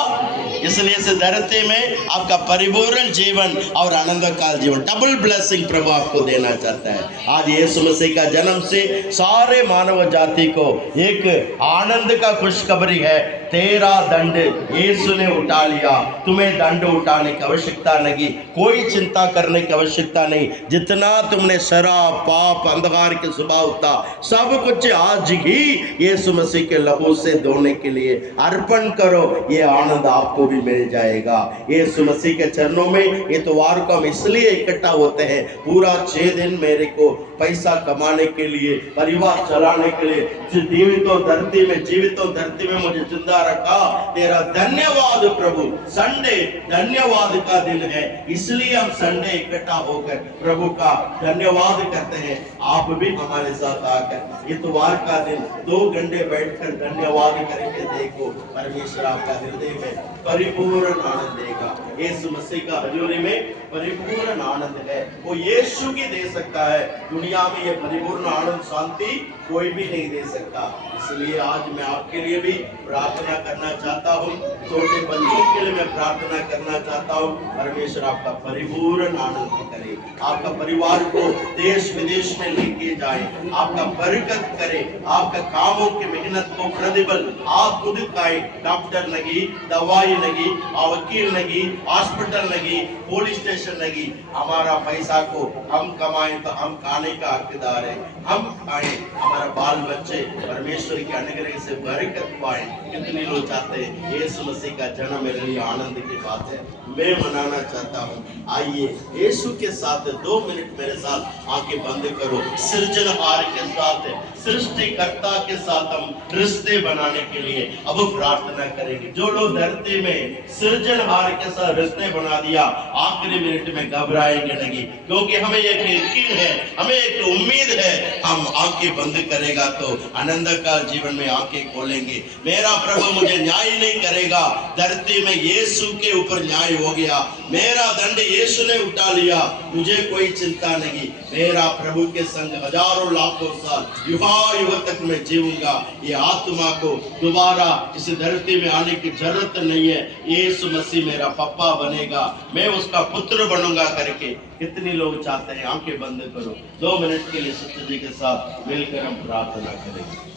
इसलिए इस धरती में आपका परिपूर्ण जीवन और आनंद का जीवन, डबल ब्लेसिंग प्रभु आपको देना चाहता है। आज यीशु मसीह का जन्म से सारे मानव जाति को एक आनंद का खुशखबरी है। तेरा दंड यीशु ने उठा लिया, तुम्हें दंड उठाने की आवश्यकता नहीं, कोई चिंता करने की आवश्यकता नहीं। जितना तुमने शराब, पाप, अंधकार के स्वभाव था, सब कुछ आज ही यीशु मसीह के लहू से धोने के लिए अर्पण करो, ये आनंद आपको भी मिल जाएगा। यीशु मसीह के चरणों में इतवार को हम इसलिए इकट्ठा होते हैं, पूरा 6 दिन मेरे को पैसा कमाने के लिए, परिवार चलाने के लिए, जीवितों धरती में मुझे जिंदा रखा, तेरा धन्यवाद प्रभु। संडे धन्यवाद का दिन है, इसलिए हम संडे इकट्ठा होकर प्रभु का धन्यवाद करते हैं। आप भी हमारे साथ आकर इतवार का दिन 2 घंटे बैठकर धन्यवाद करके देखो, परमेश्वर आपका हृदय में परिपूर्ण आनंद देगा। यीशु मसीह का हजूरी में परिपूर्ण आनंद है, वो यीशु ही दे सकता है। दुनिया में ये परिपूर्ण आनंद, शांति कोई भी नहीं दे सकता। इसलिए आज मैं आपके लिए भी प्रार्थना करना चाहता हूँ, छोटे बच्चों के लिए मैं प्रार्थना करना चाहता हूँ, परमेश्वर आपका परिपूर्ण आनंद करे, आपका परिवार को देश विदेश में लेके जाए, आपका बरकत करे, आपका कामों की मेहनत को प्रतिफल आप खुद खाए। डॉक्टर नहीं, दवाई नहीं, वकील नहीं, हॉस्पिटल नहीं, पुलिस स्टेशन नहीं, हमारा पैसा को हम कमाएं तो हम खाने का हकदार है, हम खाएं, हमारा बाल बच्चे परमेश्वर के अनुग्रह से बरकत पाए। कितने लोग चाहते हैं यीशु मसीह का जन्म मेरे लिए आनंद की बात है, मैं मनाना चाहता हूँ। आइए यीशु के साथ 2 मिनट मेरे साथ आंखें बंद करो, सृजनहार के साथ, सृष्टिकर्ता के साथ हम रिश्ते बनाने के लिए अब प्रार्थना करेंगे। जो लोग धरती में सृजनहार के साथ रिश्ते बना दिया, आखिरी मिनट में घबराएंगे नहीं, क्योंकि हमें एक यकीन है, हमें एक उम्मीद है। हम आंखें बंद करेगा तो आनंद का जीवन में आंखें खोलेंगे। मेरा प्रभु मुझे न्याय नहीं करेगा, धरती में यीशु के ऊपर न्याय हो गया, मेरा दंड यीशु ने उठा लिया, मुझे कोई चिंता नहीं। मेरा प्रभु के संग हजारों लाखों साल युवा तक मैं जीऊंगा। ये आत्मा को दोबारा इस धरती में आने की जरूरत नहीं है। यीशु मसीह मेरा पप्पा बनेगा, मैं उसका पुत्र बनूंगा करके कितने लोग चाहते हैं? आंखें बंद करो, 2 मिनट के लिए सत्य जी के साथ मिलकर हम प्रार्थना करेंगे।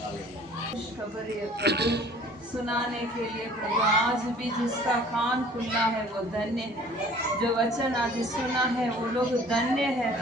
खबर है प्रभु सुनाने के लिए प्रभु, आज भी जिसका कान खुला है वो धन्य है, जो वचन आज सुना है वो लोग धन्य है।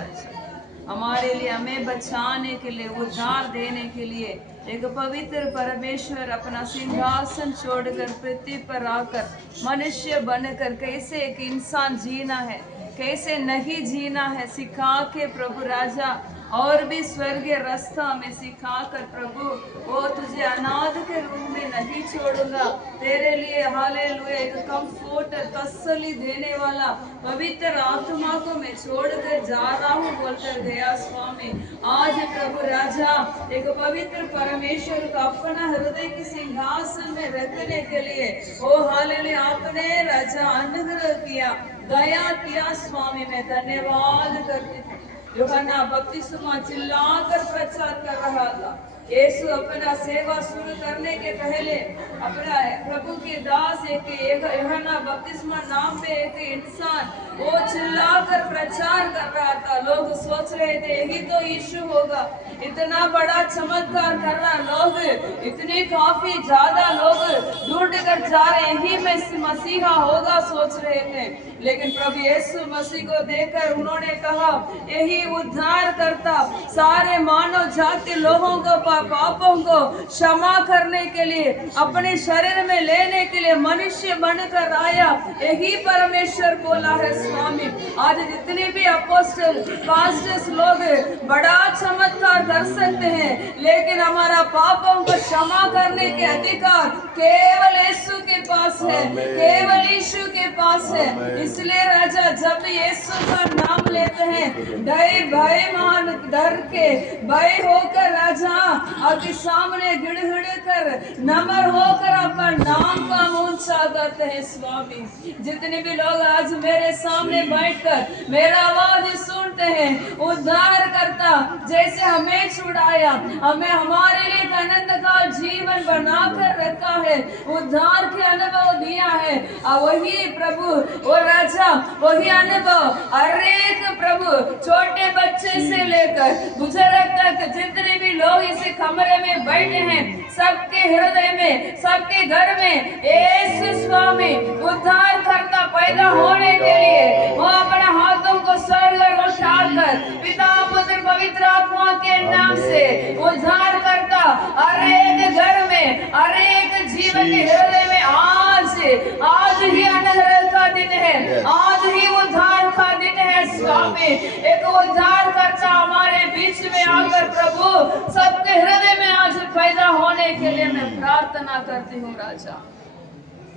हमारे लिए, हमें बचाने के लिए, उद्धार देने के लिए एक पवित्र परमेश्वर अपना सिंहासन छोड़कर पृथ्वी पर आकर मनुष्य बनकर कैसे एक इंसान जीना है, कैसे नहीं जीना है सिखा के प्रभु राजा, और भी स्वर्गीय रास्ता में सिखाकर प्रभु वो तुझे अनाथ के रूप में नहीं छोड़ूंगा, तेरे लिए हालेलुया एक कंफर्ट तसल्ली देने वाला पवित्र आत्मा को मैं छोड़कर जा रहा हूँ बोलकर गया स्वामी। आज प्रभु राजा एक पवित्र परमेश्वर को अपना हृदय के सिंहासन में रखने के लिए ओ हालेलुया आपने राजा अनुग्रह किया, दया किया स्वामी। मैं धन्यवाद करती हूँ। यूहन्ना बपतिस्मा चिल्लाकर प्रचार कर रहा था। यीशु अपना सेवा शुरू करने के पहले अपना प्रभु के दास एक यूहन्ना बपतिस्मा नाम पे एक इंसान वो चिल्लाकर प्रचार कर रहा था। लोग सोच रहे थे यही तो यीशु होगा, इतना बड़ा चमत्कार कर रहा, लोग इतने काफी ज्यादा लोग ढूंढ कर जा रहे, यही में मसीहा होगा सोच रहे थे। लेकिन प्रभु यीशु मसीह को देखकर उन्होंने कहा यही उद्धार करता, सारे मानव जाति लोगों को पापों को क्षमा करने के लिए, अपने शरीर में लेने के लिए मनुष्य बनकर आया, यही परमेश्वर बोला है स्वामी। आज जितने भी अपोस्टल पास्टर्स लोग बड़ा चमत्कार कर सकते हैं, लेकिन हमारा पापों को क्षमा करने के अधिकार केवल यीशु के पास है, केवल यीशु के पास है। इसलिए राजा जब यीशु का नाम लेते हैं, भय मान डर के भय होकर राजा आपके सामने गिड़गिड़ कर नम्र होकर आपका नाम का ऊंचा करते हैं। स्वामी, जितने भी लोग आज मेरे सामने बैठकर मेरा आवाज सुनते हैं, उद्धार करता जैसे हमें छुड़ाया, हमें हमारे लिए एक आनंद का जीवन बनाकर रखा है, उद्धार के अनुभव दिया है। और वही प्रभु और राजा वही अनुभव हर एक प्रभु छोटे बच्चे से लेकर बुजुर्ग तक जितने भी लोग इस कमरे में बैठे हैं, सबके हृदय में, सबके घर में यीशु स्वामी उद्धार करता पैदा होने के लिए वो अपने हाथों को स्वर्ग और उठाकर पिता पुत्र पवित्र आत्मा के नाम से उद्धार करता हर एक घर में, हर एक जीवन के हृदय में आज ही अनुग्रह का दिन है, आज ही उद्धार का दिन है। स्वामी, एक उद्धार करता हमारे बीच में आकर प्रभु सबके हृदय में आज पैदा होने के लिए मैं प्रार्थना करती हूँ। राजा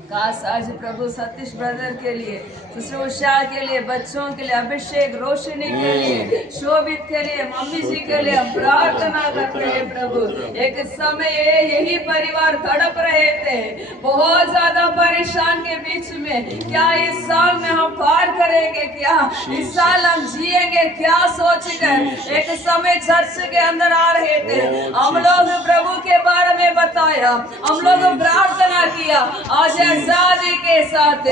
काश आज प्रभु सतीश ब्रदर के लिए, शुश्रूषा के लिए, बच्चों के लिए, अभिषेक रोशनी के लिए, शोभित के लिए, मम्मी जी के लिए हम प्रार्थना करते हैं। प्रभु एक समय यही परिवार तड़प रहे थे, बहुत ज्यादा परेशान के बीच में, क्या इस साल में हम पार करेंगे, क्या इस साल हम जिएंगे, क्या सोचकर एक समय चर्च के अंदर आ रहे थे। हम लोग प्रभु के बारे में बताया, हम लोग प्रार्थना किया, आज आजादी के साथ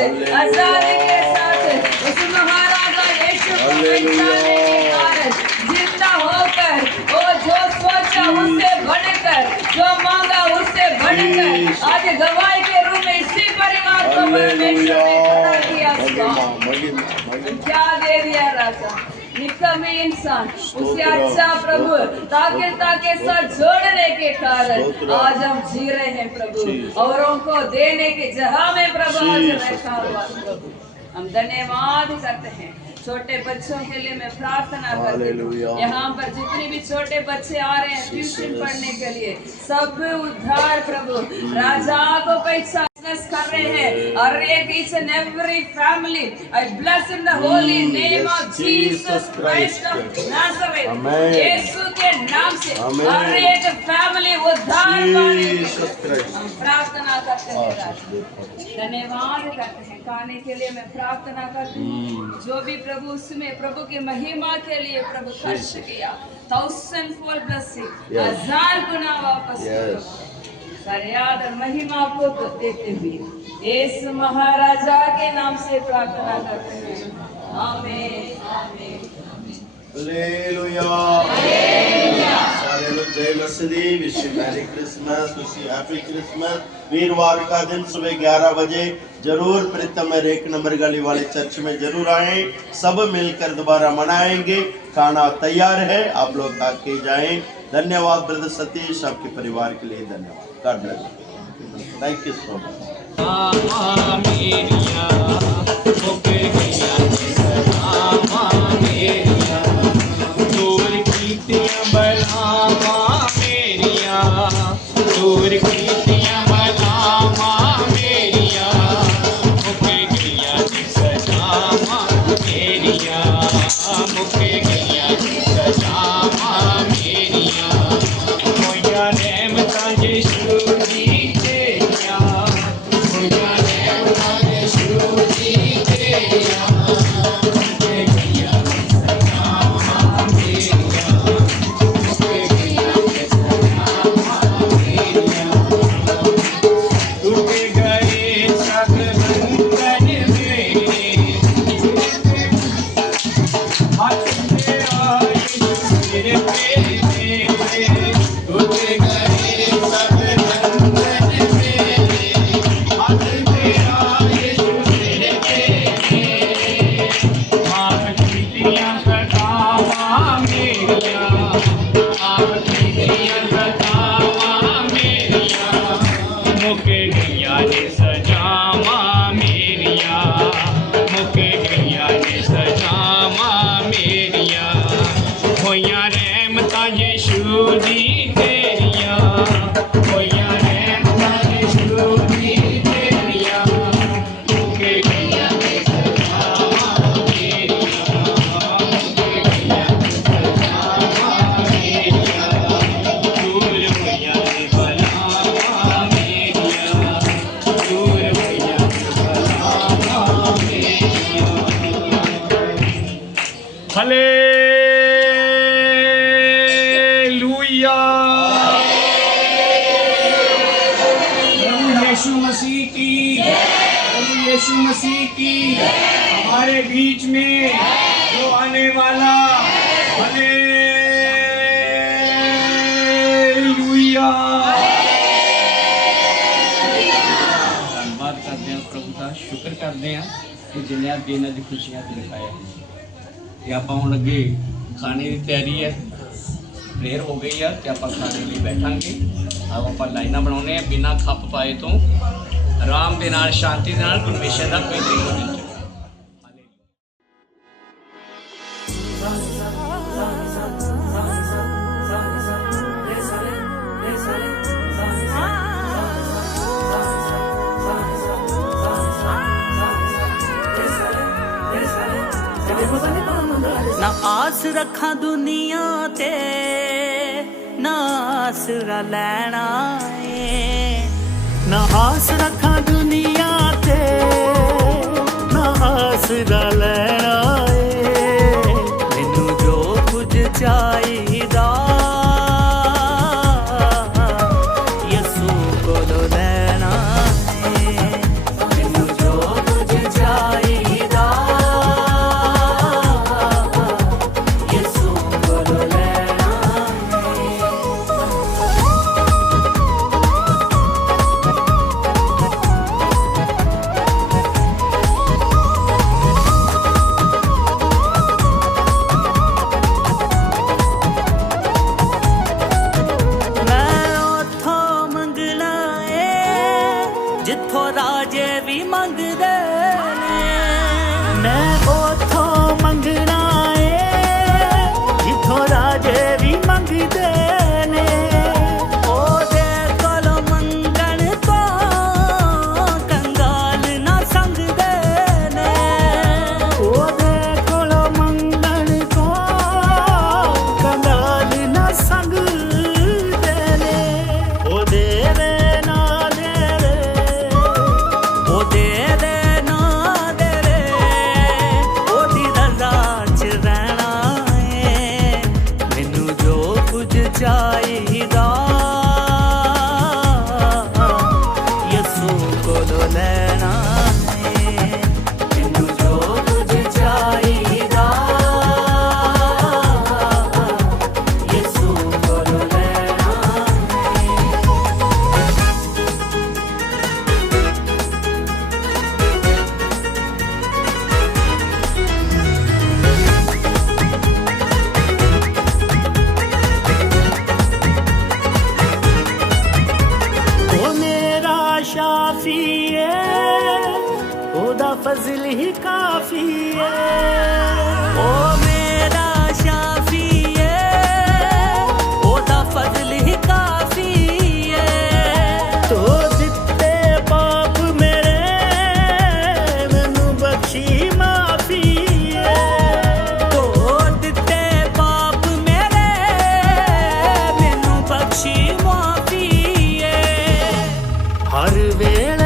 उस महाराजा यीशु को पहचानने के कारण जिंदा होकर वो जो सोचा उससे बढ़कर, जो मांगा उससे बढ़कर आज गवाही के रूप में इसी परिवार को परमेश्वर ने खड़ा किया। क्या दे दिया राजा, निकम्मे इंसान उसे अच्छा प्रभु ताकत के साथ जोड़ने के कारण आज हम जी रहे हैं प्रभु, औरों को देने के जहां में प्रभु आज रखा हुआ प्रभु हम धन्यवाद करते हैं। छोटे बच्चों के लिए मैं प्रार्थना करती हूँ, यहाँ पर जितने भी छोटे बच्चे आ रहे हैं ट्यूशन पढ़ने के लिए, सब उद्धार प्रभु राजा को पहचान कर रहे हैं, और एक each and every family I bless in the holy name of Jesus Christ of Nazareth। यीशु के नाम से हर एक फैमिली उद्धार पाने हम प्रार्थना करते हैं। धन्यवाद करते हैं। खाने के लिए मैं प्रार्थना करती हूँ, जो भी प्रभु उसमें प्रभु की महिमा के लिए प्रभु खर्च किया, 1000-fold blessing, 1000 गुना वापस याद और महिमा आपको देते हुए इस महाराजा के नाम से प्रार्थना करते हैं। आमीन आमीन हालेलुया। सारे लोग जय Masih, wish you merry Christmas, wish you happy Christmas. वीरवार का दिन सुबह 11 बजे जरूर प्रीतम 1 नंबर गली वाले चर्च में जरूर आएं, सब मिलकर दोबारा मनाएंगे। खाना तैयार है, आप लोग आके जाएं। धन्यवाद ब्रदर सतीश, आपके परिवार के लिए धन्यवाद। God bless you. Thank you so much. Hallelujah. प्रभु यीशु मसीह की, प्रभु यीशु मसीह की हमारे बीच में जो आने वाला, हालेलुया। धन्यवाद करते हैं प्रभु का, शुक्र करते हैं कि जिन्हें दिन अज खुशियां दिखाया। ਤੇ ਆਪਾਂ ਹੁਣ ਅੱਗੇ ਖਾਣੇ ਦੀ ਤਿਆਰੀ ਹੈ, ਪ੍ਰੇਅਰ ਹੋ ਗਈ ਆ ਤੇ ਆਪਾਂ ਖਾਣੇ ਲਈ ਬੈਠਾਂਗੇ। ਆਓ ਆਪਾਂ ਲਾਈਨਾਂ ਬਣਾਉਣੇ ਆ ਬਿਨਾਂ ਖੱਪ ਪਾਏ ਤੋਂ, ਆਰਾਮ ਦੇ ਨਾਲ, ਸ਼ਾਂਤੀ ਦੇ ਨਾਲ ਪਰਮੇਸ਼ਰ ਦਾ ਪਵਿੱਤਰ ਵਚਨ ਚ। ना आस रखा दुनिया ते ना आसरा लैना है। ना आस रखा दुनिया ते ना आसरा लैना है। मैनू जो कुछ चाहिदा यसू कोलो लैना है। मैनू जो कुछ चाहिदा जिथों राजे भी मंगदे ने। मैं उथों मंगना है जिथों राजे भी मंगदे ने। ओदे कोलों मंगण तो कंगाल ना संगदे ने। ओदे कोलों मंगण तो कंगाल ना संगदे ने। ओदे चाहिदा यसू कोलो लैना है। मैनू जो कुछ चाहिदा यसू कोलो लैना शाफी है, ओदा फजल ही काफी है। ओ मेरा शाफी है, ओदा फजल ही काफी है। तो जितने पाप मेरे मैनू बख्शी माफी है। तो जितने पाप मेरे मैनू बख्शी माफी है। हर वेला